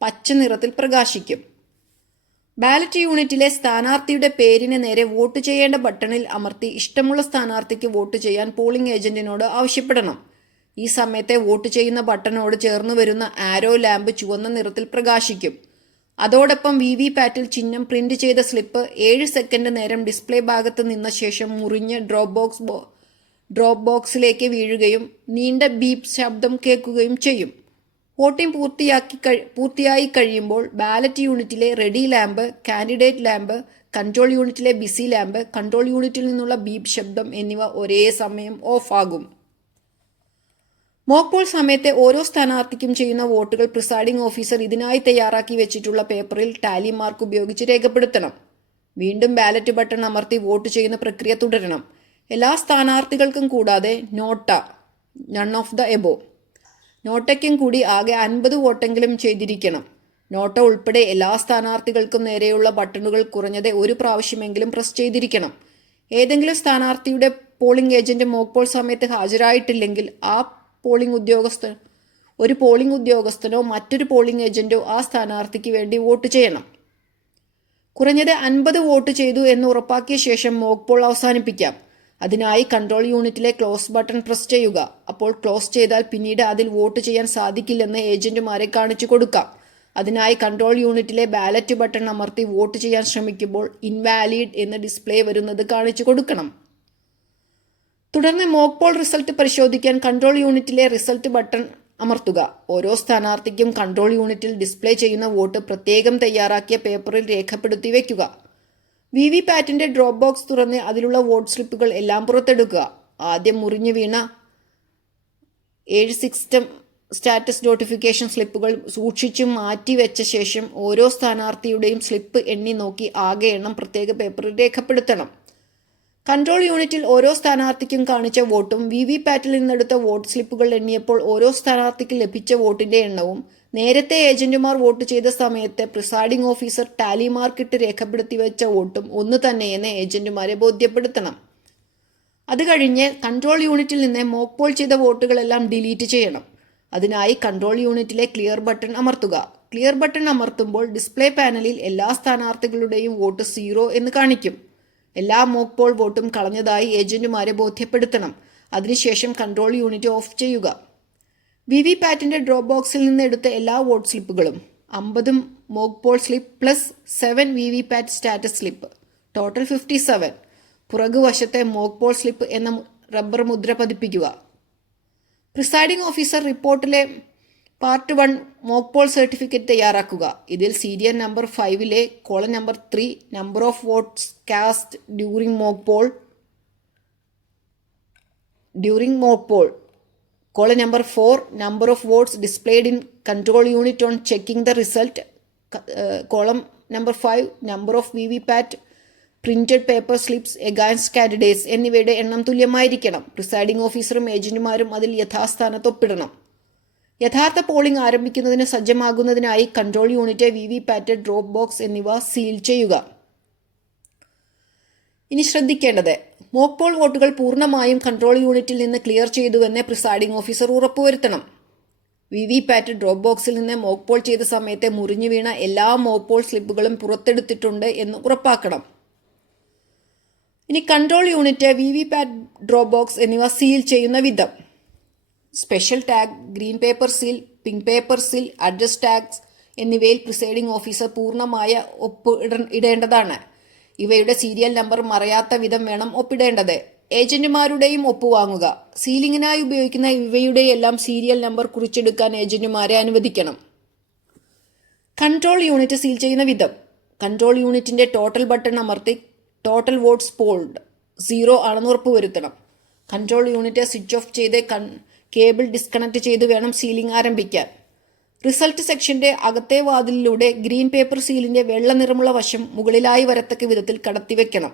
പച്ച നിറത്തിൽ പ്രകാശിക്കും. ബാലറ്റ് യൂണിറ്റിലെ സ്ഥാനാർത്ഥിയുടെ പേരിന് നേരെ വോട്ട് ചെയ്യേണ്ട ബട്ടണിൽ അമർത്തി ഇഷ്ടമുള്ള സ്ഥാനാർത്ഥിക്ക് വോട്ട് ചെയ്യാൻ പോളിംഗ് ഏജന്റിനോട് ആവശ്യപ്പെടണം. ഈ സമയത്തെ വോട്ട് ചെയ്യുന്ന ബട്ടണോട് ചേർന്ന് വരുന്ന ആരോ ലാമ്പ് ചുവന്ന നിറത്തിൽ പ്രകാശിക്കും. അതോടൊപ്പം VVPATൽ ചിഹ്നം പ്രിന്റ് ചെയ്ത സ്ലിപ്പ് 7 സെക്കൻഡ് നേരം ഡിസ്പ്ലേ ഭാഗത്ത് നിന്ന ശേഷം മുറിഞ്ഞ് ഡ്രോപ്പ് ബോക്സിലേക്ക് വീഴുകയും നീണ്ട ബീപ്പ് ശബ്ദം കേൾക്കുകയും ചെയ്യും. വോട്ടിംഗ് പൂർത്തിയായി കഴിയുമ്പോൾ ബാലറ്റ് യൂണിറ്റിലെ ready lamp, candidate lamp, control യൂണിറ്റിലെ ബിസി ലാമ്പ്, കൺട്രോൾ യൂണിറ്റിൽ നിന്നുള്ള ബീപ്പ് ശബ്ദം എന്നിവ ഒരേ സമയം ഓഫ് ആകും. മോക്ക് പോൾ സമയത്തെ ഓരോ സ്ഥാനാർത്ഥിക്കും ചെയ്യുന്ന വോട്ടുകൾ പ്രിസൈഡിംഗ് ഓഫീസർ ഇതിനായി തയ്യാറാക്കി വെച്ചിട്ടുള്ള പേപ്പറിൽ ടാലി മാർക്ക് ഉപയോഗിച്ച് രേഖപ്പെടുത്തണം. വീണ്ടും ബാലറ്റ് ബട്ടൺ അമർത്തി വോട്ട് ചെയ്യുന്ന പ്രക്രിയ തുടരണം. എല്ലാ സ്ഥാനാർത്ഥികൾക്കും കൂടാതെ നൺ ഓഫ് ദ എബോ നോട്ടയ്ക്കും കൂടി ആകെ 50 വോട്ടെങ്കിലും ചെയ്തിരിക്കണം. നോട്ട ഉൾപ്പെടെ എല്ലാ സ്ഥാനാർത്ഥികൾക്കും നേരെയുള്ള ബട്ടണുകൾ കുറഞ്ഞത് ഒരു പ്രാവശ്യമെങ്കിലും പ്രസ് ചെയ്തിരിക്കണം. ഏതെങ്കിലും സ്ഥാനാർത്ഥിയുടെ പോളിംഗ് ഏജന്റ് മോക്ക് പോൾ സമയത്ത് ഹാജരായിട്ടില്ലെങ്കിൽ ഒരു പോളിംഗ് ഉദ്യോഗസ്ഥനോ മറ്റൊരു പോളിംഗ് ഏജന്റോ ആ സ്ഥാനാർത്ഥിക്ക് വേണ്ടി വോട്ട് ചെയ്യണം. കുറഞ്ഞത് 50 വോട്ട് ചെയ്തു എന്ന് ഉറപ്പാക്കിയ ശേഷം മോക്ക് പോൾ അവസാനിപ്പിക്കാം. അതിനായി കൺട്രോൾ യൂണിറ്റിലെ ക്ലോസ് ബട്ടൺ പ്രസ് ചെയ്യുക. അപ്പോൾ ക്ലോസ് ചെയ്താൽ പിന്നീട് അതിൽ വോട്ട് ചെയ്യാൻ സാധിക്കില്ലെന്ന് ഏജന്റുമാരെ കാണിച്ചു കൊടുക്കാം. അതിനായി കൺട്രോൾ യൂണിറ്റിലെ ബാലറ്റ് ബട്ടൺ അമർത്തി വോട്ട് ചെയ്യാൻ ശ്രമിക്കുമ്പോൾ ഇൻവാലിഡ് എന്ന് ഡിസ്പ്ലേ വരുന്നത് കാണിച്ചു കൊടുക്കണം. തുടർന്ന് മോക്ക് പോൾ റിസൾട്ട് പരിശോധിക്കാൻ കൺട്രോൾ യൂണിറ്റിലെ റിസൾട്ട് ബട്ടൺ അമർത്തുക. ഓരോ സ്ഥാനാർത്ഥിക്കും കൺട്രോൾ യൂണിറ്റിൽ ഡിസ്പ്ലേ ചെയ്യുന്ന വോട്ട് പ്രത്യേകം തയ്യാറാക്കിയ പേപ്പറിൽ രേഖപ്പെടുത്തി വയ്ക്കുക. VVPATന്റെ ഡ്രോപ്പ് ബോക്സ് തുറന്ന് അതിലുള്ള വോട്ട് സ്ലിപ്പുകൾ എല്ലാം പുറത്തെടുക്കുക. ആദ്യം മുറിഞ്ഞു വീണ 7 സിസ്റ്റം സ്റ്റാറ്റസ് നോട്ടിഫിക്കേഷൻ സ്ലിപ്പുകൾ സൂക്ഷിച്ചു മാറ്റി വെച്ച ശേഷം ഓരോ സ്ഥാനാർത്ഥിയുടെയും സ്ലിപ്പ് എണ്ണി നോക്കി ആകെ എണ്ണം പ്രത്യേക പേപ്പറിൽ രേഖപ്പെടുത്തണം. കൺട്രോൾ യൂണിറ്റിൽ ഓരോ സ്ഥാനാർത്ഥിക്കും കാണിച്ച വോട്ടും VVPATൽ നിന്നെടുത്ത വോട്ട് സ്ലിപ്പുകൾ എണ്ണിയപ്പോൾ ഓരോ സ്ഥാനാർത്ഥിക്ക് ലഭിച്ച വോട്ടിന്റെ എണ്ണവും നേരത്തെ ഏജന്റുമാർ വോട്ട് ചെയ്ത സമയത്ത് പ്രിസൈഡിംഗ് ഓഫീസർ ടാലി മാർക്കിട്ട് രേഖപ്പെടുത്തി വെച്ച വോട്ടും ഒന്ന് തന്നെയെന്ന് ഏജന്റുമാരെ ബോധ്യപ്പെടുത്തണം. അത് കഴിഞ്ഞ് കൺട്രോൾ യൂണിറ്റിൽ നിന്ന് മോക്ക് പോൾ ചെയ്ത വോട്ടുകളെല്ലാം ഡിലീറ്റ് ചെയ്യണം. അതിനായി കൺട്രോൾ യൂണിറ്റിലെ ക്ലിയർ ബട്ടൺ അമർത്തുക. ക്ലിയർ ബട്ടൺ അമർത്തുമ്പോൾ ഡിസ്പ്ലേ പാനലിൽ എല്ലാ സ്ഥാനാർത്ഥികളുടെയും വോട്ട് 0 എന്ന് കാണിക്കും. എല്ലാ മോക്ക് പോൾ വോട്ടും കളഞ്ഞതായി ഏജന്റുമാരെ ബോധ്യപ്പെടുത്തണം. അതിനുശേഷം കൺട്രോൾ യൂണിറ്റ് ഓഫ് ചെയ്യുക. VVPATന്റെ ഡ്രോപ്പ് ബോക്സിൽ നിന്ന് എടുത്ത എല്ലാ വോട്ട് സ്ലിപ്പുകളും 50 mock poll slip plus 7 VVPAT status slip total 57 പുറകുവശത്തെ മോക്ക് പോൾ സ്ലിപ്പ് എന്ന റബ്ബർ മുദ്ര പതിപ്പിക്കുക. പ്രിസൈഡിംഗ് ഓഫീസർ റിപ്പോർട്ടിലെ പാർട്ട് 1 മോക്ക് പോൾ സർട്ടിഫിക്കറ്റ് തയ്യാറാക്കുക. ഇതിൽ സീരിയൽ നമ്പർ 5ലെ column number 3 number of votes cast during mock poll column number 4 number of votes displayed in control unit on checking the result column number 5 number of VVPAT printed paper slips against candidates എന്നിവയുടെ എണ്ണം തുല്യമായിരിക്കണം. Presiding ഓഫീസറും ഏജന്റുമാരും അതിൽ യഥാസ്ഥാനത്ത് ഒപ്പിടണം. യഥാർത്ഥ പോളിംഗ് ആരംഭിക്കുന്നതിന് സജ്ജമാകുന്നതിനായി control unit, VVPAT, drop box എന്നിവ സീൽ ചെയ്യുക. ഇനി ശ്രദ്ധിക്കേണ്ടത്, മോക്ക് പോൾ വോട്ടുകൾ പൂർണ്ണമായും കൺട്രോൾ യൂണിറ്റിൽ നിന്ന് ക്ലിയർ ചെയ്തുവെന്ന് പ്രിസൈഡിംഗ് ഓഫീസർ ഉറപ്പുവരുത്തണം. VVPAT ഡ്രോപ്പ് ബോക്സിൽ നിന്ന് മോക്ക് പോൾ ചെയ്ത സമയത്ത് മുറിഞ്ഞു വീണ എല്ലാ മോക്ക് പോൾ സ്ലിപ്പുകളും പുറത്തെടുത്തിട്ടുണ്ട് എന്ന് ഉറപ്പാക്കണം. ഇനി control unit, VVPAT, drop box എന്നിവ സീൽ ചെയ്യുന്ന വിധം: special tag, green paper seal, pink paper seal, address tags എന്നിവയിൽ പ്രിസൈഡിംഗ് ഓഫീസർ പൂർണ്ണമായ ഒപ്പ് ഇടേണ്ടതാണ്. ഇവയുടെ സീരിയൽ നമ്പർ മറയാത്ത വിധം വേണം ഒപ്പിടേണ്ടത്. ഏജന്റുമാരുടെയും ഒപ്പ് വാങ്ങുക. സീലിംഗിനായി ഉപയോഗിക്കുന്ന ഇവയുടെയെല്ലാം സീരിയൽ നമ്പർ കുറിച്ചെടുക്കാൻ ഏജന്റുമാരെ അനുവദിക്കണം. കൺട്രോൾ യൂണിറ്റ് സീൽ ചെയ്യുന്ന വിധം: കൺട്രോൾ യൂണിറ്റിന്റെ ടോട്ടൽ ബട്ടൺ അമർത്തി ടോട്ടൽ വോട്ട്സ് പോൾഡ് 0 ആണെന്ന് ഉറപ്പുവരുത്തണം. കൺട്രോൾ യൂണിറ്റ് സ്വിച്ച് ഓഫ് ചെയ്ത് കേബിൾ ഡിസ്കണക്ട് ചെയ്ത് വേണം സീലിംഗ് ആരംഭിക്കാൻ. റിസൾട്ട് സെക്ഷന്റെ അകത്തെ വാതിലിലൂടെ ഗ്രീൻ പേപ്പർ സീലിന്റെ വെള്ള നിറമുള്ള വശം മുകളിലായി വരത്തക്ക വിധത്തിൽ കടത്തിവെക്കണം.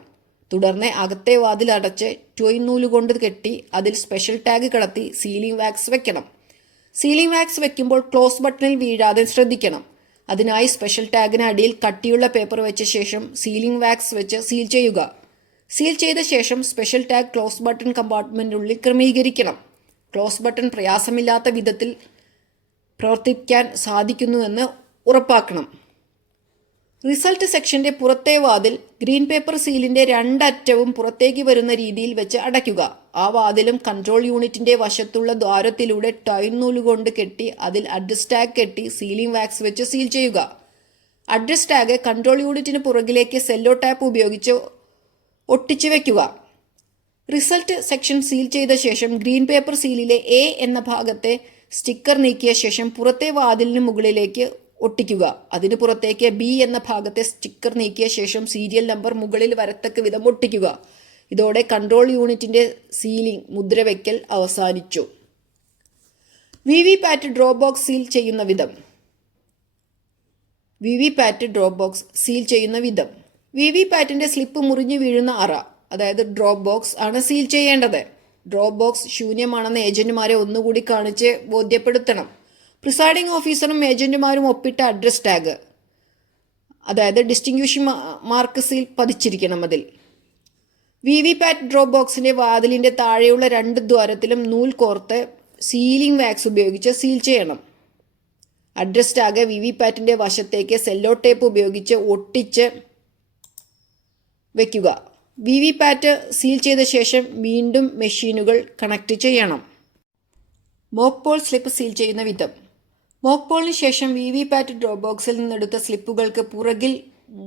തുടർന്ന് അകത്തെ വാതിൽ അടച്ച് ടോയ് നൂലുകൊണ്ട് കെട്ടി അതിൽ സ്പെഷ്യൽ ടാഗ് കടത്തി സീലിംഗ് വാക്സ് വെക്കണം. സീലിംഗ് വാക്സ് വെക്കുമ്പോൾ ക്ലോസ് ബട്ടണിൽ വീഴാതെ ശ്രദ്ധിക്കണം. അതിനായി സ്പെഷ്യൽ ടാഗിന് അടിയിൽ കട്ടിയുള്ള പേപ്പർ വെച്ച ശേഷം സീലിംഗ് വാക്സ് വെച്ച് സീൽ ചെയ്യുക. സീൽ ചെയ്ത ശേഷം സ്പെഷ്യൽ ടാഗ് ക്ലോസ് ബട്ടൺ കമ്പാർട്ട്മെന്റിനുള്ളിൽ ക്രമീകരിക്കണം. ക്ലോസ് ബട്ടൺ പ്രയാസമില്ലാത്ത വിധത്തിൽ പ്രവർത്തിക്കാൻ സാധിക്കുന്നുവെന്ന് ഉറപ്പാക്കണം. റിസൾട്ട് സെക്ഷന്റെ പുറത്തെ വാതിൽ ഗ്രീൻ പേപ്പർ സീലിന്റെ 2 അറ്റവും പുറത്തേക്ക് വരുന്ന രീതിയിൽ വെച്ച് അടയ്ക്കുക. ആ വാതിലും കൺട്രോൾ യൂണിറ്റിന്റെ വശത്തുള്ള ദ്വാരത്തിലൂടെ ടോയ് നൂലുകൊണ്ട് കെട്ടി അതിൽ അഡ്രസ് ടാഗ് കെട്ടി സീലിംഗ് വാക്സ് വെച്ച് സീൽ ചെയ്യുക. അഡ്രസ് ടാഗ് കൺട്രോൾ യൂണിറ്റിന് പുറകിലേക്ക് സെല്ലോ ടാപ്പ് ഉപയോഗിച്ച് ഒട്ടിച്ചു വയ്ക്കുക. റിസൾട്ട് സെക്ഷൻ സീൽ ചെയ്ത ശേഷം ഗ്രീൻ പേപ്പർ സീലിലെ എ എന്ന ഭാഗത്തെ സ്റ്റിക്കർ നീക്കിയ ശേഷം പുറത്തെ വാതിലിന് മുകളിലേക്ക് ഒട്ടിക്കുക. അതിന് പുറത്തേക്ക് ബി എന്ന ഭാഗത്തെ സ്റ്റിക്കർ നീക്കിയ ശേഷം സീരിയൽ നമ്പർ മുകളിൽ വരത്തക്ക വിധം ഒട്ടിക്കുക. ഇതോടെ കൺട്രോൾ യൂണിറ്റിന്റെ സീലിംഗ് മുദ്രവയ്ക്കൽ അവസാനിച്ചു. വിവിപാറ്റ് ഡ്രോപ്പ് ബോക്സ് സീൽ ചെയ്യുന്ന വിധം. വിവിപാറ്റ് ഡ്രോപ്പ് ബോക്സ് സീൽ ചെയ്യുന്ന വിധം. വിവിപാറ്റിന്റെ സ്ലിപ്പ് മുറിഞ്ഞു വീഴുന്ന അറ, അതായത് ഡ്രോപ്പ് ബോക്സ് ആണ് സീൽ ചെയ്യേണ്ടത്. ഡ്രോപ്പ് ബോക്സ് ശൂന്യമാണെന്ന് ഏജന്റുമാരെ ഒന്നുകൂടി കാണിച്ച് ബോധ്യപ്പെടുത്തണം. പ്രിസൈഡിംഗ് ഓഫീസറും ഏജന്റുമാരും ഒപ്പിട്ട അഡ്രസ് ടാഗ്, അതായത് ഡിസ്റ്റിങ്വിഷിംഗ് മാർക്ക് സീൽ പതിച്ചിരിക്കണം അതിൽ. വിവിപാറ്റ് ഡ്രോപ്പ് ബോക്സിന്റെ വാതിലിന്റെ താഴെയുള്ള 2 ദ്വാരത്തിലും നൂൽ കോർത്ത് സീലിംഗ് വാക്സ് ഉപയോഗിച്ച് സീൽ ചെയ്യണം. അഡ്രസ് ടാഗ് വിവിപാറ്റിന്റെ വശത്തേക്ക് സെല്ലോ ടേപ്പ് ഉപയോഗിച്ച് ഒട്ടിച്ച് വയ്ക്കുക. വിവിപാറ്റ് സീൽ ചെയ്ത ശേഷം വീണ്ടും മെഷീനുകൾ കണക്ട് ചെയ്യണം. മോക്ക് പോൾ സ്ലിപ്പ് സീൽ ചെയ്യുന്ന വിധം. മോക്ക് പോളിന് ശേഷം വിവിപാറ്റ് ഡ്രോപ്പ് ബോക്സിൽ നിന്നെടുത്ത സ്ലിപ്പുകൾക്ക് പുറകിൽ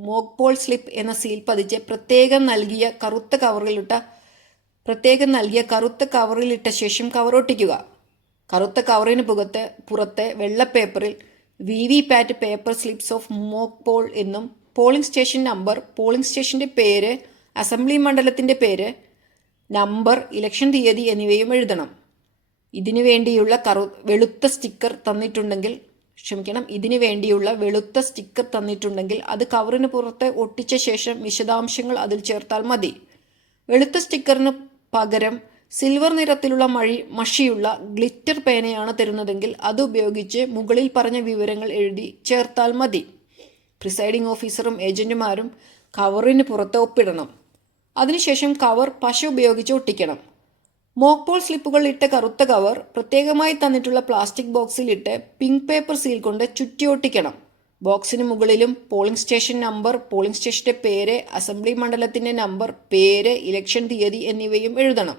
മോക്ക് പോൾ സ്ലിപ്പ് എന്ന സീൽ പതിച്ച് പ്രത്യേകം നൽകിയ കറുത്ത കവറിലിട്ട ശേഷം കവർ ഒട്ടിക്കുക. കറുത്ത കവറിന് പുറത്തെ വെള്ള പേപ്പറിൽ VVPAT paper slips of mock Paul എന്നും പോളിംഗ് സ്റ്റേഷൻ നമ്പർ, പോളിംഗ് സ്റ്റേഷന്റെ പേര്, അസംബ്ലി മണ്ഡലത്തിന്റെ പേര്, നമ്പർ, ഇലക്ഷൻ തീയതി എന്നിവയും എഴുതണം. ഇതിനു വേണ്ടിയുള്ള വെളുത്ത സ്റ്റിക്കർ തന്നിട്ടുണ്ടെങ്കിൽ അത് കവറിന് പുറത്ത് ഒട്ടിച്ച ശേഷം വിശദാംശങ്ങൾ അതിൽ ചേർത്താൽ മതി. വെളുത്ത സ്റ്റിക്കറിന് പകരം സിൽവർ നിറത്തിലുള്ള മഷിയുള്ള ഗ്ലിറ്റർ പേനയാണ് തരുന്നതെങ്കിൽ അത് ഉപയോഗിച്ച് മുകളിൽ പറഞ്ഞ വിവരങ്ങൾ എഴുതി ചേർത്താൽ മതി. പ്രിസൈഡിംഗ് ഓഫീസറും ഏജന്റുമാരും കവറിന് പുറത്ത് ഒപ്പിടണം. അതിനുശേഷം കവർ പശ ഉപയോഗിച്ച് ഒട്ടിക്കണം. മോക്ക് പോൾ സ്ലിപ്പുകൾ ഇട്ട കറുത്ത കവർ പ്രത്യേകമായി തന്നിട്ടുള്ള പ്ലാസ്റ്റിക് ബോക്സിൽ ഇട്ട് പിങ്ക് പേപ്പർ സീൽ കൊണ്ട് ചുറ്റി ഒട്ടിക്കണം. ബോക്സിന് മുകളിലും പോളിംഗ് സ്റ്റേഷൻ നമ്പർ, പോളിംഗ് സ്റ്റേഷന്റെ പേര്, അസംബ്ലി മണ്ഡലത്തിന്റെ നമ്പർ, പേര്, ഇലക്ഷൻ തീയതി എന്നിവയും എഴുതണം.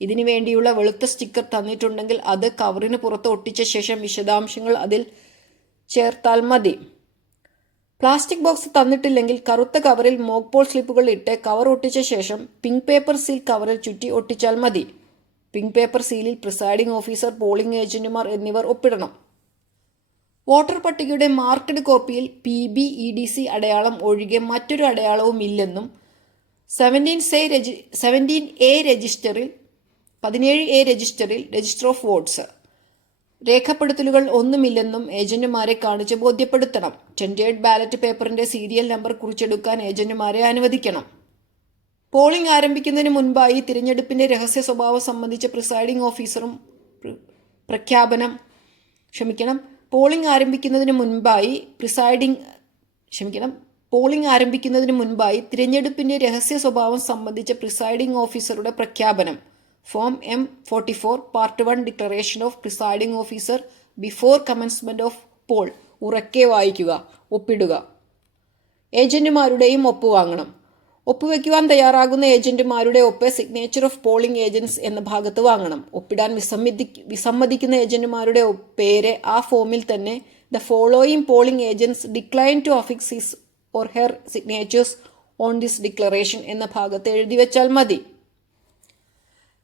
ഇതിനു വേണ്ടിയുള്ള വെളുത്ത സ്റ്റിക്കർ തന്നിട്ടുണ്ടെങ്കിൽ അത് കവറിന് പുറത്ത് ഒട്ടിച്ച ശേഷം വിശദാംശങ്ങൾ അതിൽ ചേർത്താൽ മതി. പ്ലാസ്റ്റിക് ബോക്സ് തന്നിട്ടില്ലെങ്കിൽ കറുത്ത കവറിൽ മോക്ക് പോൾ സ്ലിപ്പുകൾ ഇട്ട് കവർ ഒട്ടിച്ച ശേഷം പിങ്ക് പേപ്പർ സീൽ കവറിൽ ചുറ്റി ഒട്ടിച്ചാൽ മതി. പിങ്ക് പേപ്പർ സീലിൽ പ്രിസൈഡിംഗ് ഓഫീസർ, പോളിംഗ് ഏജന്റുമാർ എന്നിവർ ഒപ്പിടണം. വോട്ടർ പട്ടികയുടെ മാർക്കഡ് കോപ്പിയിൽ PBEDC അടയാളം ഒഴികെ മറ്റൊരു അടയാളവും ഇല്ലെന്നും 17A രജിസ്റ്ററിൽ രജിസ്റ്റർ ഓഫ് വോട്ട്സ് രേഖപ്പെടുത്തലുകൾ ഒന്നുമില്ലെന്നും ഏജന്റുമാരെ കാണിച്ച് ബോധ്യപ്പെടുത്തണം. ടെൻഡേർഡ് ബാലറ്റ് പേപ്പറിന്റെ സീരിയൽ നമ്പർ കുറിച്ചെടുക്കാൻ ഏജന്റുമാരെ അനുവദിക്കണം. പോളിംഗ് ആരംഭിക്കുന്നതിന് മുൻപായി തിരഞ്ഞെടുപ്പിന്റെ രഹസ്യ സ്വഭാവം സംബന്ധിച്ച പ്രിസൈഡിംഗ് ഓഫീസറും പോളിംഗ് ആരംഭിക്കുന്നതിന് മുൻപായി തിരഞ്ഞെടുപ്പിന്റെ രഹസ്യ സ്വഭാവം സംബന്ധിച്ച പ്രിസൈഡിംഗ് ഓഫീസറുടെ പ്രഖ്യാപനം, form M44 part 1 declaration of presiding officer before commencement of poll ഉറക്കെ വായിക്കുക, ഒപ്പിടുക. ഏജന്റുമാരുടെയും ഒപ്പ് വാങ്ങണം. ഒപ്പുവെക്കുവാൻ തയ്യാറാകുന്ന ഏജന്റുമാരുടെ ഒപ്പ് സിഗ്നേച്ചർ ഓഫ് പോളിംഗ് ഏജന്റ്സ് എന്ന ഭാഗത്ത് വാങ്ങണം. ഒപ്പിടാൻ വിസമ്മതിക്കുന്ന ഏജന്റുമാരുടെ പേര് ആ ഫോമിൽ തന്നെ the following polling agents decline to affix his or her signatures on this declaration എന്ന ഭാഗത്ത് എഴുതി വെച്ചാൽ മതി.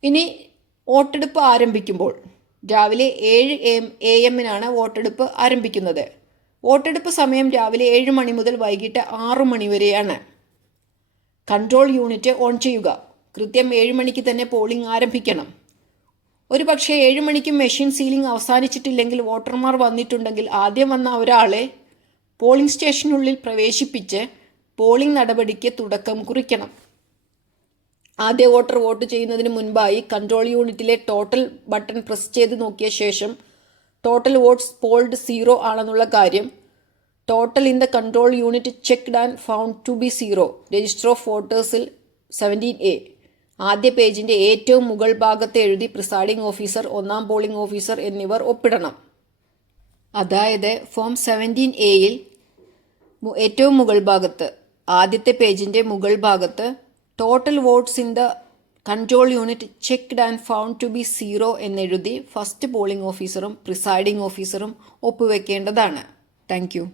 ഇനി വോട്ടെടുപ്പ് ആരംഭിക്കുമ്പോൾ രാവിലെ 7 AM വോട്ടെടുപ്പ് ആരംഭിക്കുന്നത്. വോട്ടെടുപ്പ് സമയം രാവിലെ 7 മണി മുതൽ വൈകിട്ട് 6 മണി വരെയാണ്. കൺട്രോൾ യൂണിറ്റ് ഓൺ ചെയ്യുക. കൃത്യം 7 മണിക്ക് തന്നെ പോളിംഗ് ആരംഭിക്കണം. ഒരു പക്ഷേ 7 മണിക്ക് മെഷീൻ സീലിംഗ് അവസാനിച്ചിട്ടില്ലെങ്കിൽ വോട്ടർമാർ വന്നിട്ടുണ്ടെങ്കിൽ ആദ്യം വന്ന ഒരാളെ പോളിംഗ് സ്റ്റേഷനുള്ളിൽ പ്രവേശിപ്പിച്ച് പോളിംഗ് നടപടിക്ക് തുടക്കം കുറിക്കണം. ആദ്യ വോട്ടർ വോട്ട് ചെയ്യുന്നതിന് മുൻപായി കൺട്രോൾ യൂണിറ്റിലെ ടോട്ടൽ ബട്ടൺ പ്രസ് ചെയ്ത് നോക്കിയ ശേഷം ടോട്ടൽ വോട്ട്സ് പോൾഡ് 0 ആണെന്നുള്ള കാര്യം total in the control unit checked and found to be 0 register of വോട്ടേഴ്സിൽ 17A ആദ്യ പേജിന്റെ ഏറ്റവും മുകൾ ഭാഗത്ത് എഴുതി പ്രിസൈഡിംഗ് ഓഫീസർ, 1ാം പോളിംഗ് ഓഫീസർ എന്നിവർ ഒപ്പിടണം. അതായത് ഫോം 17Aയിൽ ഏറ്റവും മുകൾ ഭാഗത്ത് ആദ്യത്തെ പേജിന്റെ മുകൾ ഭാഗത്ത് total votes in the control unit checked and found to be 0 എന്നെഴുതി ഫസ്റ്റ് പോളിംഗ് ഓഫീസറും പ്രിസൈഡിംഗ് ഓഫീസറും ഒപ്പുവെക്കേണ്ടതാണ്. Thank you.